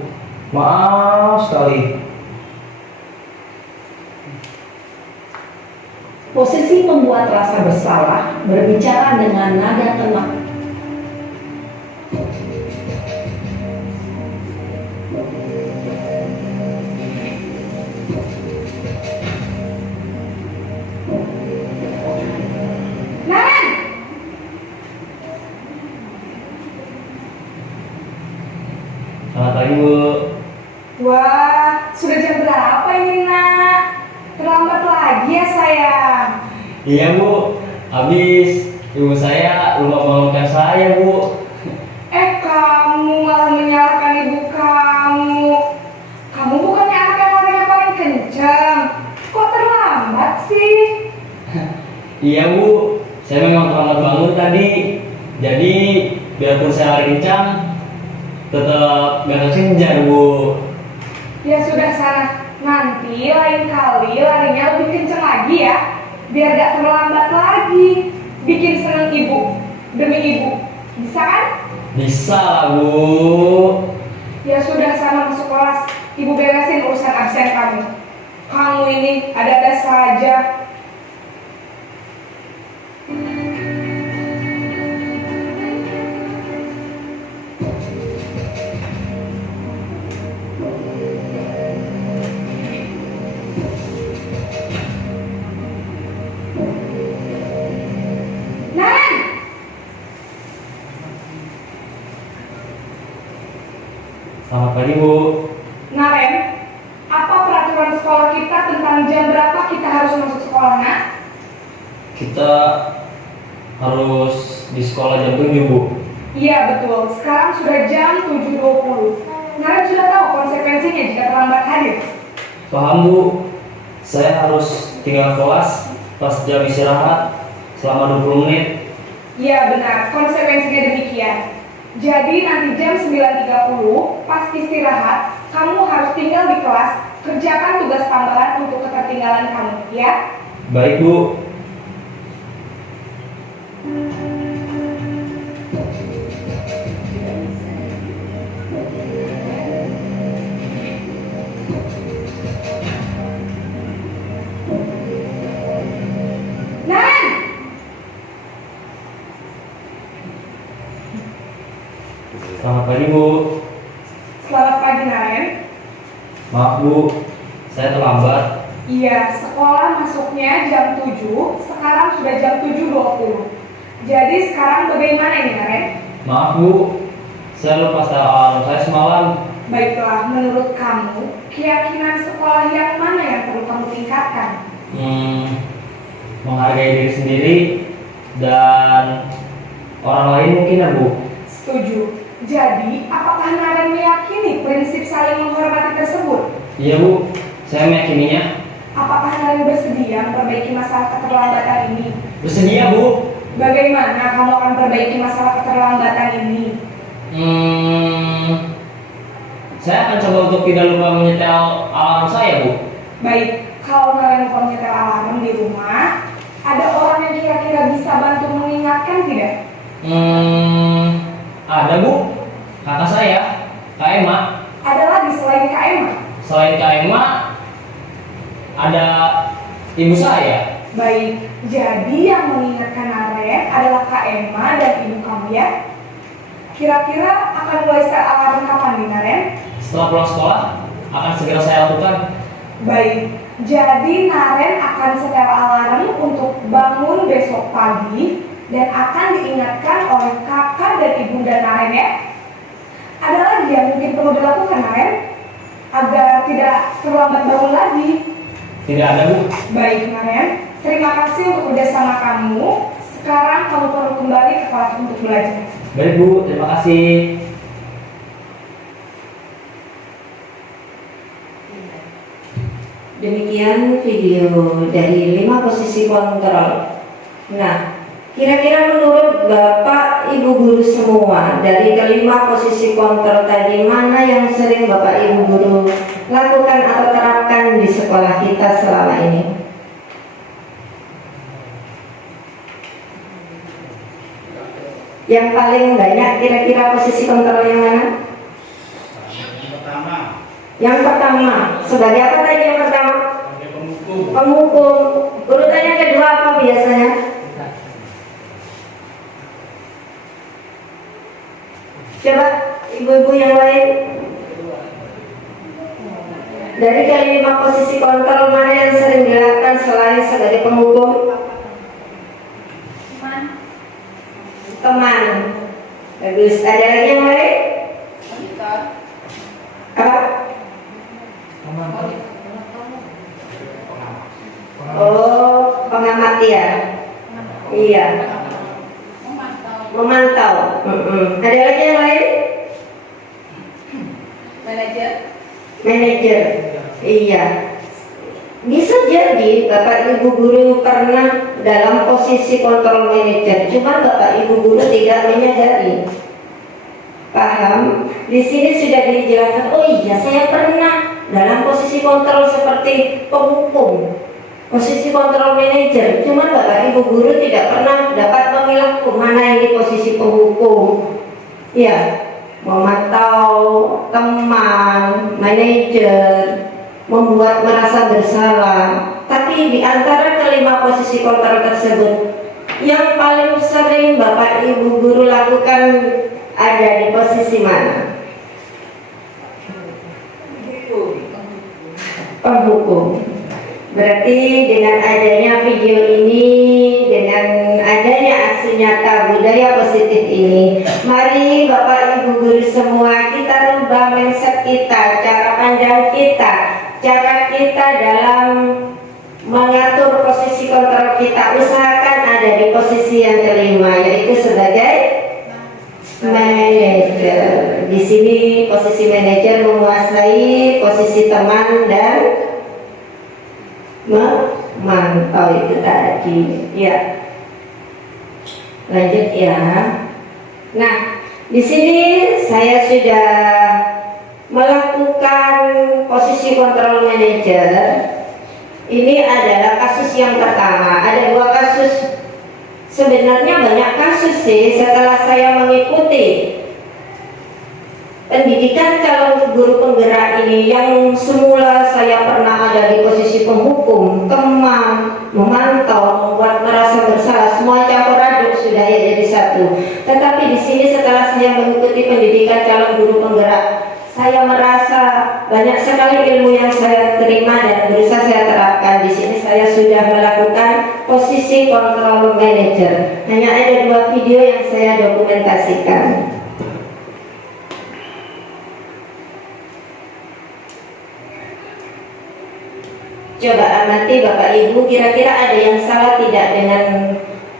Maaf sekali. Posisi membuat rasa bersalah, berbicara dengan nada tenang. Naren, Selamat pagi, Bu. wah, sudah jam berapa ini, nak? Terlambat lagi ya, sayang. Iya, Bu. Habis ibu saya lupa bangunkan saya, Bu. Kamu malah menyalahkan ibu kamu. Kamu bukannya anak yang larinya paling kencang. Kok terlambat sih? Iya, Bu. Saya memang terlambat bangun tadi. Jadi, biarpun saya lari kencang, tetap gak kekejar, Bu. Ya sudah sana. Nanti lain kali larinya lebih kencang lagi ya. Biar gak terlambat lagi. Bikin seneng ibu. Demi ibu. Bisa kan? Bisa lah, Bu. Ya sudah sana masuk kelas. Ibu beresin urusan absen kamu. Kamu ini ada-ada saja. Naren! Selamat pagi, Bu. Naren, apa peraturan sekolah kita tentang jam berapa kita harus masuk sekolah, nak? Kita harus di sekolah jam 7, Bu. Iya betul, sekarang sudah jam 7.20. Naren sudah tahu konsekuensinya jika terlambat hadir. Paham, Bu. Saya harus tinggal kelas pas jam istirahat selama 20 menit. Iya benar, konsekuensinya demikian. Jadi nanti jam 9.30 pas istirahat, kamu harus tinggal di kelas, kerjakan tugas tambahan untuk ketertinggalan kamu, ya? Baik, Bu. Naren! Selamat pagi, Bu. Selamat pagi, Naren. Maaf, Bu. Saya terlambat. Iya, sekolah masuknya jam 7, sekarang sudah jam 7.20. Jadi sekarang bagaimana ini, Naren? Maaf, Bu. Saya lupa setel alarm saya semalam. Baiklah, menurut kamu, keyakinan sekolah yang mana yang perlu kamu tingkatkan? Menghargai diri sendiri dan orang lain mungkin ya, Bu. Setuju. Jadi, apakah Naren meyakini prinsip saling menghormati tersebut? Iya, Bu. Saya meyakininya. Apakah Naren bersedia memperbaiki masalah keterlambatan ini? Bersedia, Bu. Bagaimana kamu akan perbaiki masalah keterlambatan ini? Saya akan coba untuk tidak lupa menyetel alarm saya, Bu. Baik, kalau Naren lupa menyetel alarm di rumah, ada orang yang kira-kira bisa bantu mengingatkan tidak? Ada, Bu. Kakak saya, Kak Emma. Ada lagi selain Kak Emma? Selain Kak Emma, ada ibu saya. Baik, jadi yang mengingatkan Naren adalah Kak Emma dan ibu kamu ya? Kira-kira akan mulai setel alarm kapan nih, Naren? Setelah pulang sekolah, akan segera saya lakukan. Baik, jadi Naren akan setel alarm untuk bangun besok pagi dan akan diingatkan oleh kakak dan ibunda Naren ya. Ada lagi yang mungkin perlu dilakukan Naren agar tidak terlambat bangun lagi. Tidak ada, Bu. Baik Naren, terima kasih untuk kerjasama kamu. Sekarang kamu perlu kembali ke kelas untuk belajar. Baik, Bu. Terima kasih. Demikian video dari 5 posisi kontrol. Nah, kira-kira menurut Bapak Ibu guru semua, dari kelima posisi kontrol tadi, mana yang sering Bapak Ibu guru lakukan atau terapkan di sekolah kita selama ini? Yang paling banyak kira-kira posisi kontrol yang mana? Yang pertama, sebagai apa tadi yang pertama? Penghukum. Urutan yang kedua apa biasanya? Coba ibu-ibu yang lain. Dari kelima posisi kontrol mana yang sering dilakukan selain sebagai penghukum? Teman. Bagus. Ada lagi yang lain? Apa? Oh, pengamatian. Iya. Memantau. Ada lagi yang lain? Manajer. Iya. Bisa jadi Bapak Ibu guru pernah dalam posisi kontrol manajer, cuma Bapak Ibu guru tidak menyadari. Paham? Di sini sudah dijelaskan. Oh iya, saya pernah dalam posisi kontrol seperti penghukum, posisi kontrol manajer. Cuma Bapak Ibu guru tidak pernah dapat memilah mana ini posisi penghukum. Ya, memantau teman, manajer, membuat merasa bersalah. Tapi di antara kelima posisi kontrol tersebut, yang paling sering Bapak Ibu guru lakukan ada di posisi mana? Penghukum. Berarti dengan adanya video ini, dengan adanya aksi nyata budaya positif ini, mari Bapak Ibu guru semua kita rubah mindset kita, cara pandang kita, cara kita dalam mengatur posisi kontrol kita. Usahakan ada di posisi yang kelima, yaitu sebagai manajer. Di sini posisi manajer menguasai posisi teman dan memantau itu tadi. Ya, lanjut ya. Nah, di sini saya sudah melakukan posisi kontrol manajer. Ini adalah kasus yang pertama. Ada 2 kasus. Sebenarnya banyak kasus sih setelah saya mengikuti pendidikan calon guru penggerak ini, yang semula saya pernah ada di posisi penghukum, teman, memantau, membuat merasa bersalah, semua campur aduk sudah ya jadi satu. Tetapi di sini setelah saya mengikuti pendidikan calon guru penggerak, saya merasa banyak sekali ilmu yang saya terima dan berusaha saya terapkan. Di sini saya sudah melakukan posisi kontrol manager. Hanya ada 2 video yang saya dokumentasikan. Coba amati Bapak Ibu, kira-kira ada yang salah tidak dengan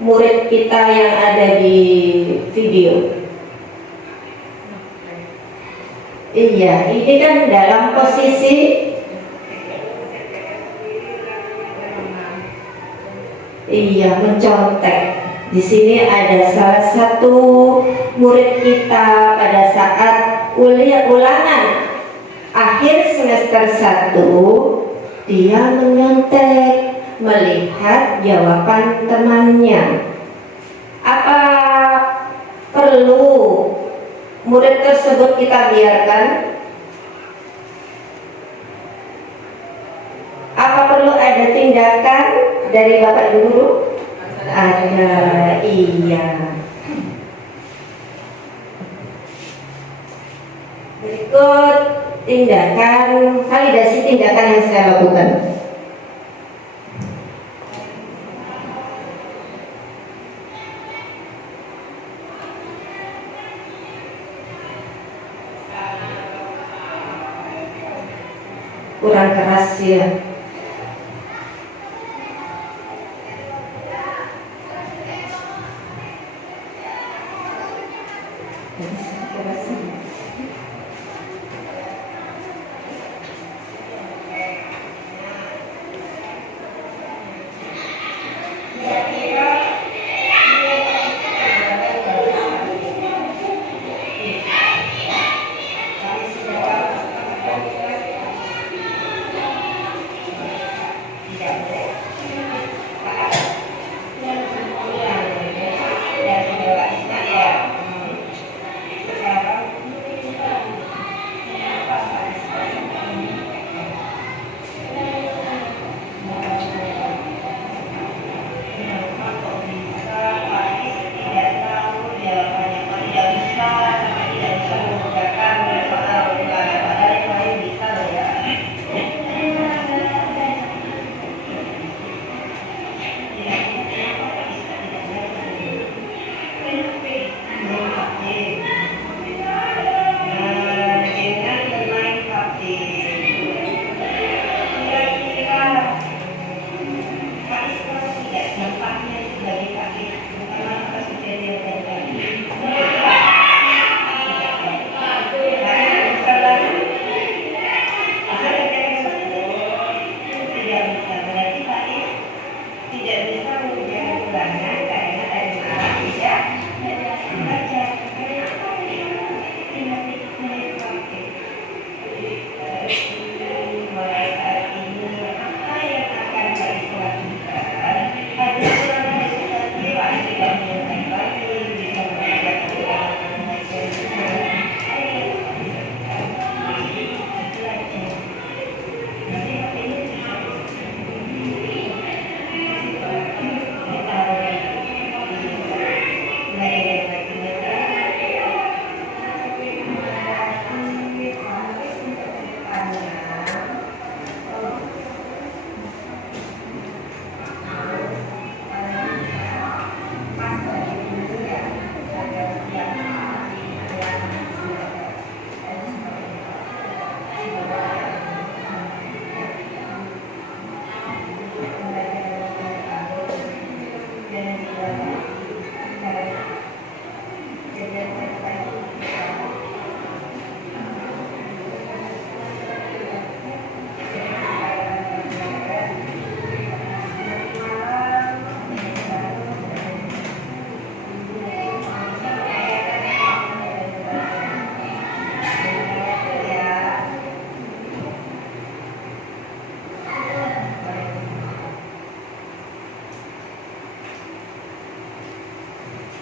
murid kita yang ada di video? Iya, ini kan dalam posisi mencontek. Di sini ada salah satu murid kita pada saat ulangan akhir semester 1, dia menyontek melihat jawaban temannya. Apa perlu murid tersebut kita biarkan? Apa perlu ada tindakan dari Bapak Ibu guru? Ada, iya. berikut validasi tindakan yang saya lakukan. Kurang keras ya.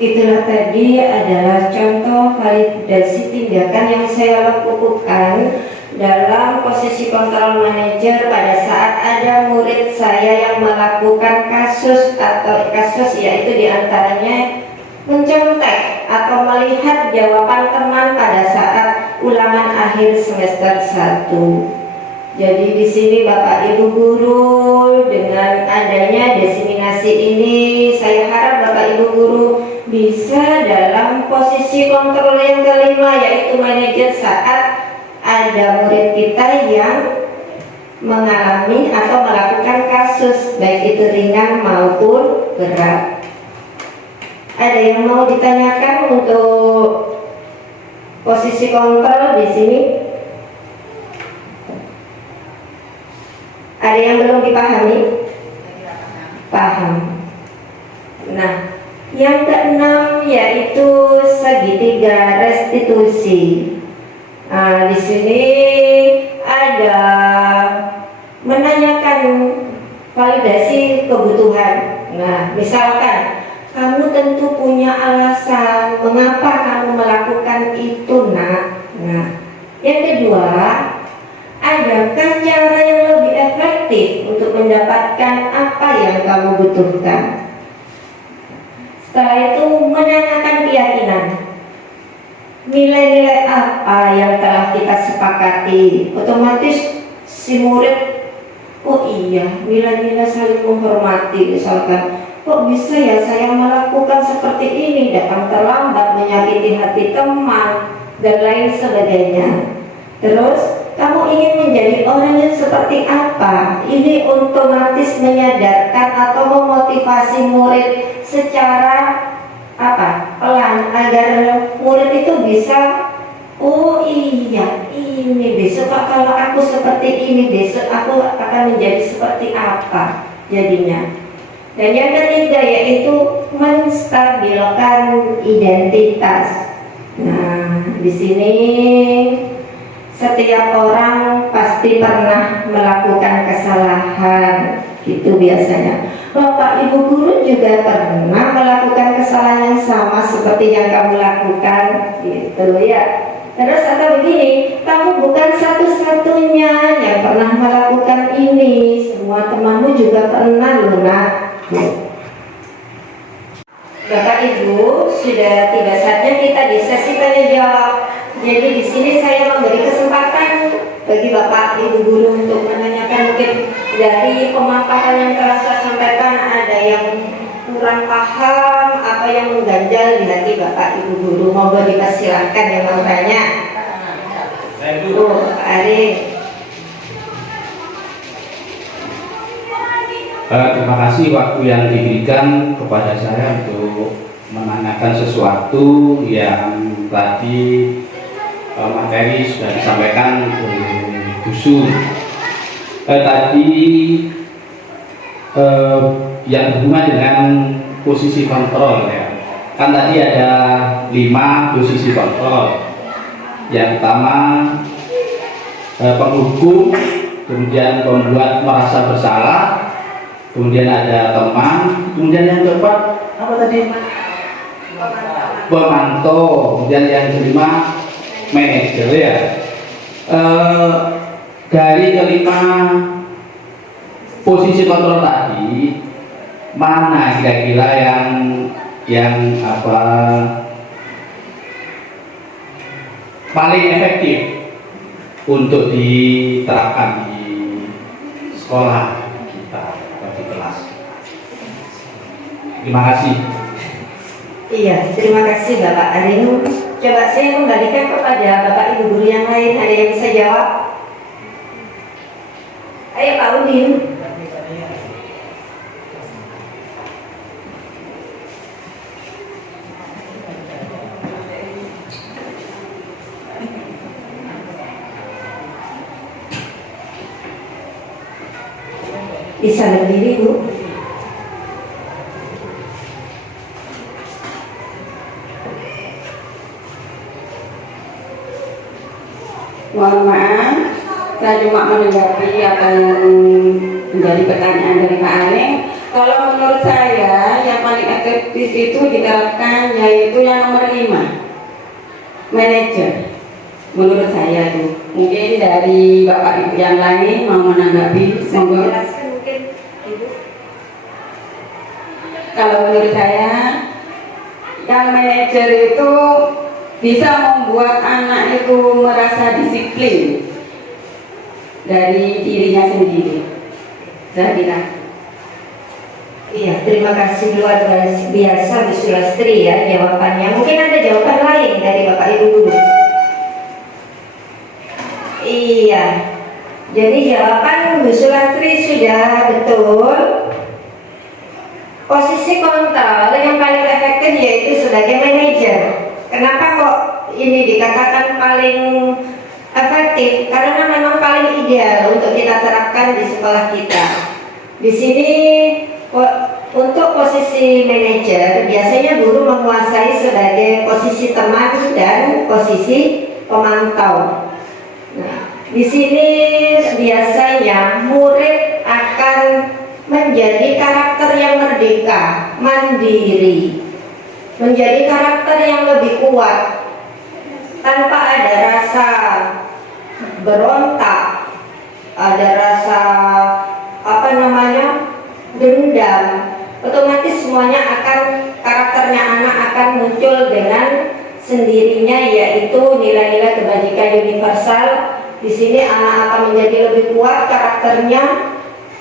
Itulah tadi adalah contoh validasi tindakan yang saya lakukan dalam posisi kontrol manajer pada saat ada murid saya yang melakukan kasus yaitu diantaranya mencontek atau melihat jawaban teman pada saat ulangan akhir semester 1. Jadi di sini Bapak Ibu guru, dengan adanya diseminasi ini, saya harap Bapak Ibu guru bisa dalam posisi kontrol yang kelima, yaitu manajer saat ada murid kita yang mengalami atau melakukan kasus baik itu ringan maupun berat. Ada yang mau ditanyakan untuk posisi kontrol di sini? Ada yang belum dipahami? Paham. Nah, yang keenam yaitu segitiga restitusi. Nah, di sini ada menanyakan validasi kebutuhan. Nah, misalkan kamu tentu punya alasan mengapa kamu melakukan itu, nak. Nah, yang kedua, adakah cara yang lebih efektif untuk mendapatkan apa yang kamu butuhkan? Setelah itu menanyakan keyakinan. Nilai-nilai apa yang telah telah kita sepakati, otomatis si murid, oh iya, nilai-nilai saling menghormati misalkan. Kok bisa ya saya melakukan seperti ini, datang terlambat, menyakiti hati teman, dan lain sebagainya. Terus, kamu ingin menjadi orang yang seperti apa? Ini otomatis menyadarkan atau memotivasi murid secara pelan, agar murid itu bisa, oh iya, ini besok kalau aku seperti ini, besok aku akan menjadi seperti apa jadinya. Dan yang ketiga yaitu menstabilkan identitas. Nah, di sini setiap orang pasti pernah melakukan kesalahan, itu biasanya. Bapak Ibu guru juga pernah melakukan kesalahan yang sama seperti yang kamu lakukan, gitu ya. Terus atau begini, kamu bukan satu-satunya yang pernah melakukan ini, semua temanmu juga pernah loh nak. Bapak Ibu, sudah tiba saatnya kita di sesi tanya jawab. Jadi di sini saya memberi kesempatan bagi Bapak Ibu guru untuk menanyakan, mungkin dari pemaparan yang telah saya sampaikan ada yang kurang paham, apa yang mengganjal di hati Bapak Ibu guru. Monggo dipersilakan yang mau tanya. Oh, Ari. Terima kasih waktu yang diberikan kepada saya untuk menanyakan sesuatu yang tadi materi sudah disampaikan oleh Bu Sur. Tadi yang berhubungan dengan posisi kontrol ya. Kan tadi ada 5 posisi kontrol. Yang pertama penghukum, kemudian pembuat merasa bersalah, kemudian ada teman, kemudian yang keempat apa tadi? Pemantau, kemudian yang kelima manajer ya. Dari kelima posisi kontrol tadi, mana kira-kira yang paling efektif untuk diterapkan di sekolah kita atau di kelas? Terima kasih. Iya, terima kasih Bapak Arino. Coba saya kembalikan kepada Bapak Ibu guru yang lain, ada yang bisa jawab? Ayo Pak Udin. Bisa berdiri Bu. Mohon maaf, saya cuma menanggapi apa yang menjadi pertanyaan dari Pak Aning. Kalau menurut saya yang paling efektif itu diterapkan yaitu yang nomor 5, manajer. Menurut saya itu, mungkin dari Bapak Ibu yang lain mau menanggapi, monggo. Kalau menurut saya, yang manajer itu bisa membuat anak itu merasa disiplin dari dirinya sendiri. Saya kira. Iya, terima kasih luar biasa Bu Sulastri ya jawabannya. Mungkin ada jawaban lain dari Bapak Ibu guru. Iya, jadi jawaban Bu Sulastri sudah betul. Posisi kontrol yang paling efektif yaitu sebagai manajer. Kenapa kok ini dikatakan paling efektif? Karena memang paling ideal untuk kita terapkan di sekolah kita. Di sini untuk posisi manajer biasanya guru menguasai sebagai posisi teman dan posisi pemantau. Nah, di sini biasanya murid akan menjadi karakter yang merdeka, mandiri, menjadi karakter yang lebih kuat tanpa ada rasa berontak, ada rasa dendam. Otomatis semuanya karakternya anak akan muncul dengan sendirinya, yaitu nilai-nilai kebajikan universal. Di sini anak akan menjadi lebih kuat karakternya,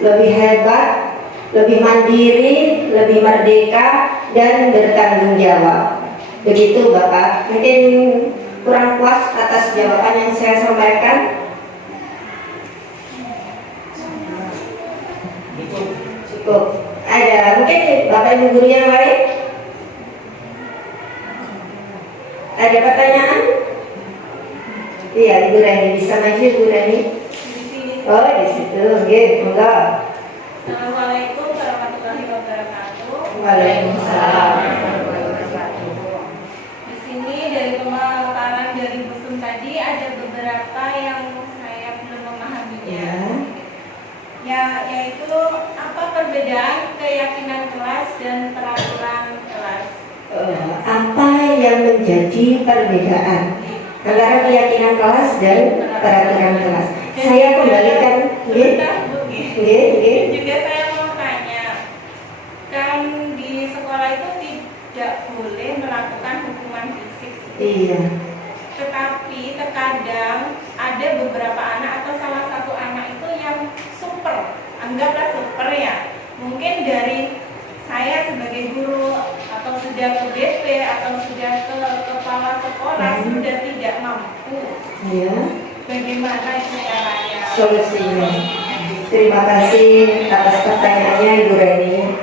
lebih hebat, lebih mandiri, lebih merdeka, dan bertanggung jawab. Begitu Bapak. Mungkin kurang puas atas jawaban yang saya sampaikan. Cukup. Ada mungkin Bapak Ibu guru yang lain? Ada pertanyaan? Iya, Ibu Rani bisa maju, Ibu Rani. Oh, di situ. Oke, enggak. Assalamualaikum warahmatullahi wabarakatuh. Waalaikumsalam. Di sini dari pemaparan dari Bu Sum tadi ada beberapa yang saya belum memahaminya. Yaitu apa perbedaan keyakinan kelas dan peraturan kelas? Apa yang menjadi perbedaan antara keyakinan kelas dan peraturan kelas? Saya kembalikan. Juga saya mau tanya, kan di sekolah itu tidak boleh melakukan hukuman fisik. Iya. Tetapi terkadang ada beberapa anak atau salah satu anak itu yang super, anggaplah super ya. Mungkin dari saya sebagai guru atau sudah ke BP atau sudah ke kepala sekolah sudah tidak mampu. Iya. Bagaimana itu caranya? Solusinya. Terima kasih atas pertanyaannya Ibu Reni.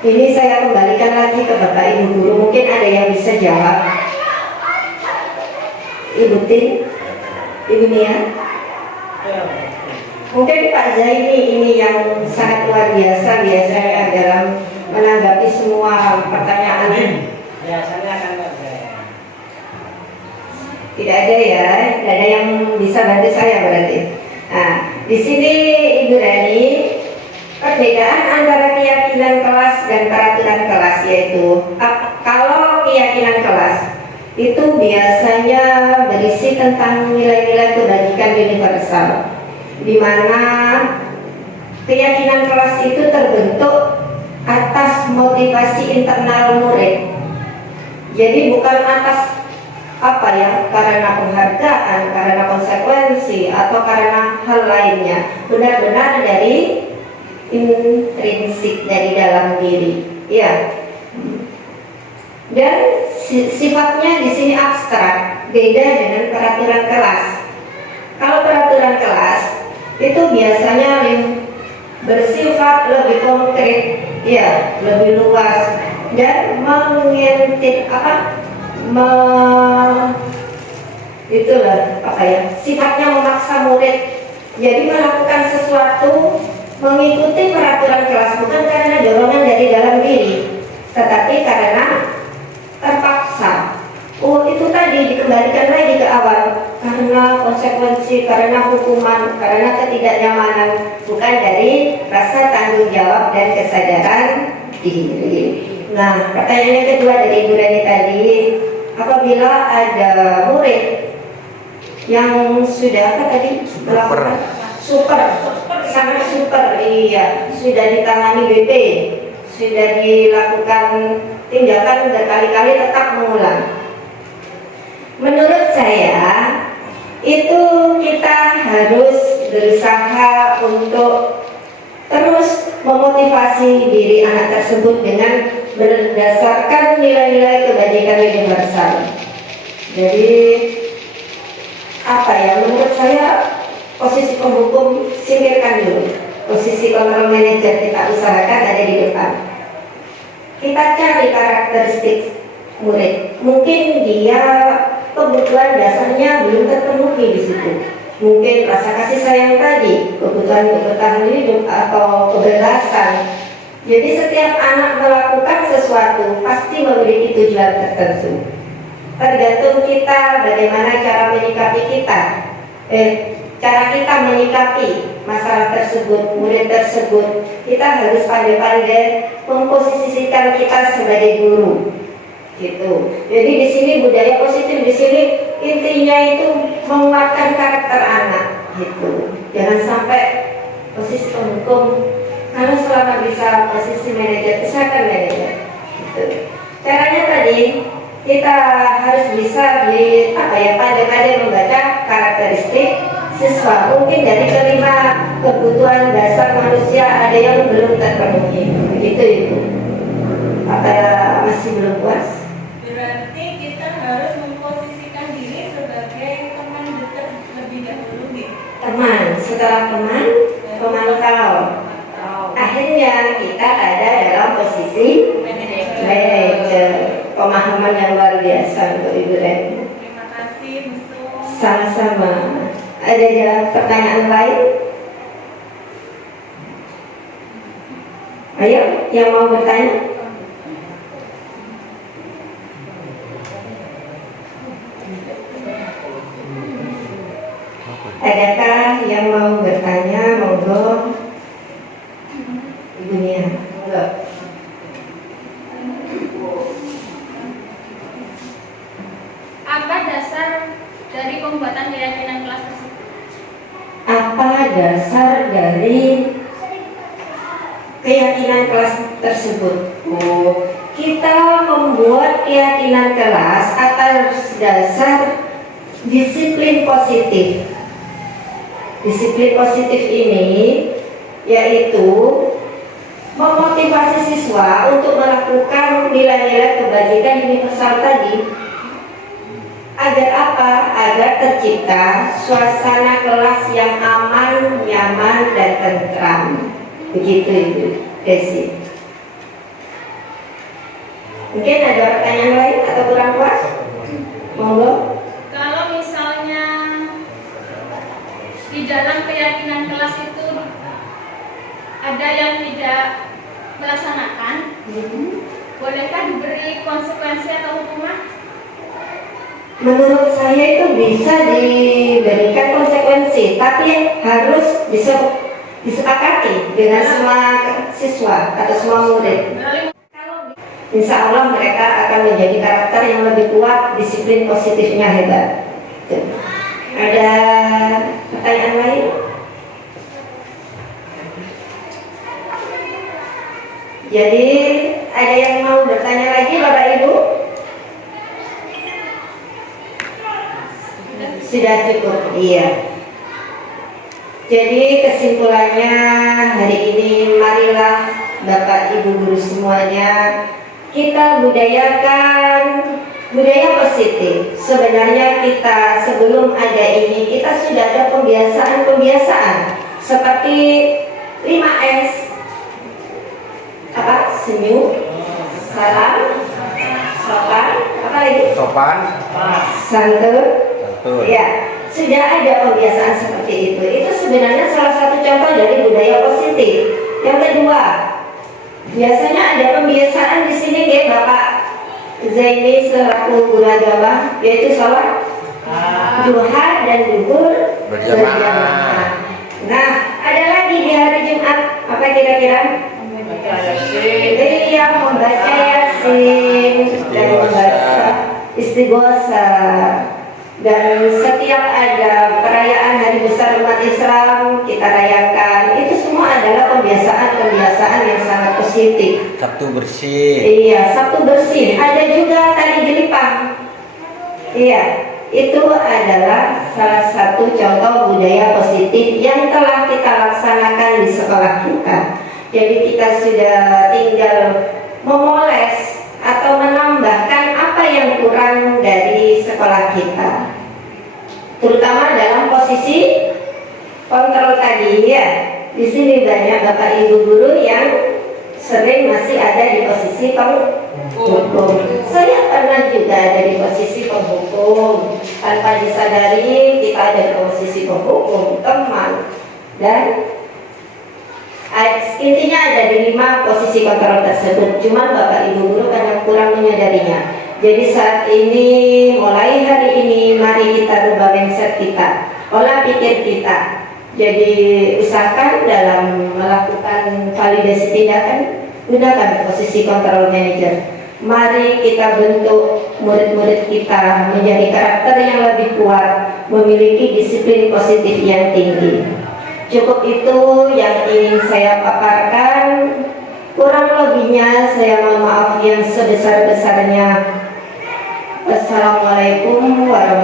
Ini saya kembalikan lagi ke Bapak Ibu guru. Mungkin ada yang bisa jawab. Ibu Tin, Ibu Nia. Mungkin Pak Zaini ini yang sangat luar biasa biasanya dalam menanggapi semua pertanyaan. Biasanya akan ada. Tidak ada ya, tidak ada yang bisa bantu saya berarti. Nah, di sini Ibu Rani, perbedaan antara keyakinan kelas dan peraturan kelas yaitu kalau keyakinan kelas itu biasanya berisi tentang nilai-nilai kebajikan universal, di mana keyakinan kelas itu terbentuk atas motivasi internal murid. Jadi bukan atas karena penghargaan, karena konsekuensi, atau karena hal lainnya. Benar-benar dari intrinsik, dari dalam diri. Ya. Dan sifatnya di sini abstrak, beda dengan peraturan kelas. Kalau peraturan kelas itu biasanya bersifat lebih konkret, ya, lebih luas dan sifatnya memaksa murid jadi melakukan sesuatu mengikuti peraturan kelas, bukan karena dorongan dari dalam diri, tetapi karena terpaksa. Itu tadi dikembalikan lagi ke awal, karena konsekuensi, karena hukuman, karena ketidaknyamanan, bukan dari rasa tanggung jawab dan kesadaran diri. Nah, pertanyaan yang kedua dari Ibu Rani tadi, apabila ada murid yang sudah melakukan sangat super, iya, sudah ditangani BP, sudah dilakukan tindakan berkali-kali tetap mengulang. Menurut saya itu kita harus berusaha untuk terus memotivasi diri anak tersebut dengan berdasarkan nilai-nilai kebajikan universal. Jadi menurut saya posisi penghukum singkirkan dulu, posisi kontrol manajer kita usahakan ada di depan. Kita cari karakteristik murid, mungkin dia kebutuhan dasarnya belum terpenuhi di situ. Mungkin rasa kasih sayang tadi, kebutuhan bertahan hidup atau kebebasan. Jadi setiap anak melakukan sesuatu pasti memiliki tujuan tertentu. Tergantung kita bagaimana cara menyikapi menyikapi masalah tersebut, murid tersebut. Kita harus pandai-pandai memposisikan kita sebagai guru. Gitu. Jadi di sini budaya positif di sini intinya itu menguatkan karakter anak. Gitu. Jangan sampai posisi penghukum. Kalau selama bisa posisi manajer, usahakan manajer. Gitu. Caranya tadi kita harus bisa pandai-pandai membaca karakteristik siswa. Mungkin dari kelima kebutuhan dasar manusia ada yang belum terpenuhi. Begitu Ibu. Apa masih belum puas? Berarti kita harus memposisikan diri sebagai teman dekat lebih dahulu gitu. Teman, setelah teman, pemantau. Akhirnya kita ada dalam posisi manajer. Pemahaman yang luar biasa untuk Ibu Reni. Terima kasih, Musuh. Sama-sama. Ada pertanyaan lain? Ayo, yang mau bertanya? Adakah yang mau bertanya? Monggo. Ibu Nia, monggo. Apa dasar dari pembuatan keyakinan kelas tersebut? Apa dasar dari keyakinan kelas tersebut? Kita membuat keyakinan kelas atas dasar disiplin positif. Disiplin positif ini yaitu memotivasi siswa untuk melakukan nilai-nilai kebajikan universal tadi. Agar apa? Agar tercipta suasana kelas yang aman, nyaman, dan tentram. Begitu Ibu Desi. Mungkin ada pertanyaan lain atau kurang puas? Monggo. Kalau misalnya di dalam keyakinan kelas itu ada yang tidak melaksanakan, bolehkah diberi konsekuensi atau hukuman? Menurut saya itu bisa diberikan konsekuensi, tapi harus disepakati dengan semua siswa atau semua murid. Insya Allah mereka akan menjadi karakter yang lebih kuat, disiplin positifnya hebat. Ada pertanyaan lain? Jadi ada yang mau bertanya lagi Bapak Ibu? Sudah cukup, iya. Jadi kesimpulannya hari ini marilah Bapak Ibu guru semuanya kita budayakan budaya positif. Sebenarnya kita sebelum ada ini kita sudah ada pembiasaan seperti 5S. Apa? Senyum, salam, sopan, apa lagi? Sopan, Santun. betul. Ya, sudah ada pembiasaan seperti itu. Itu sebenarnya salah satu contoh dari budaya positif. Yang kedua, biasanya ada pembiasaan di sini ya Bapak Zaini selaku guru agama, yaitu sholat duha dan duhur berjamaah. Nah, ada lagi di hari Jumat apa kira-kira? Iya, membaca Yasin dan membaca istighosa. Dan setiap ada perayaan hari besar umat Islam kita rayakan, itu semua adalah pembiasaan yang sangat positif. Sabtu bersih. Iya, Sabtu bersih. Ada juga tali jelipang. Iya, itu adalah salah satu contoh budaya positif yang telah kita laksanakan di sekolah kita. Jadi kita sudah tinggal memoles atau menambahkan apa yang kurang dari sekolah kita, terutama dalam posisi kontrol tadi ya. Di sini banyak Bapak Ibu guru yang sering masih ada di posisi penghukum. Saya pernah juga ada di posisi penghukum, tanpa disadari kita ada di posisi penghukum, teman, dan intinya ada di 5 posisi kontrol tersebut. Cuma Bapak Ibu guru kadang kurang menyadarinya. Jadi saat ini, mulai hari ini, mari kita rubah mindset kita, olah pikir kita. Jadi usahakan dalam melakukan validasi tindakan, gunakan posisi kontrol manager. Mari kita bentuk murid-murid kita menjadi karakter yang lebih kuat, memiliki disiplin positif yang tinggi. Cukup itu yang ingin saya paparkan. Kurang lebihnya saya mohon maaf yang sebesar-besarnya. Assalamualaikum warahmatullahi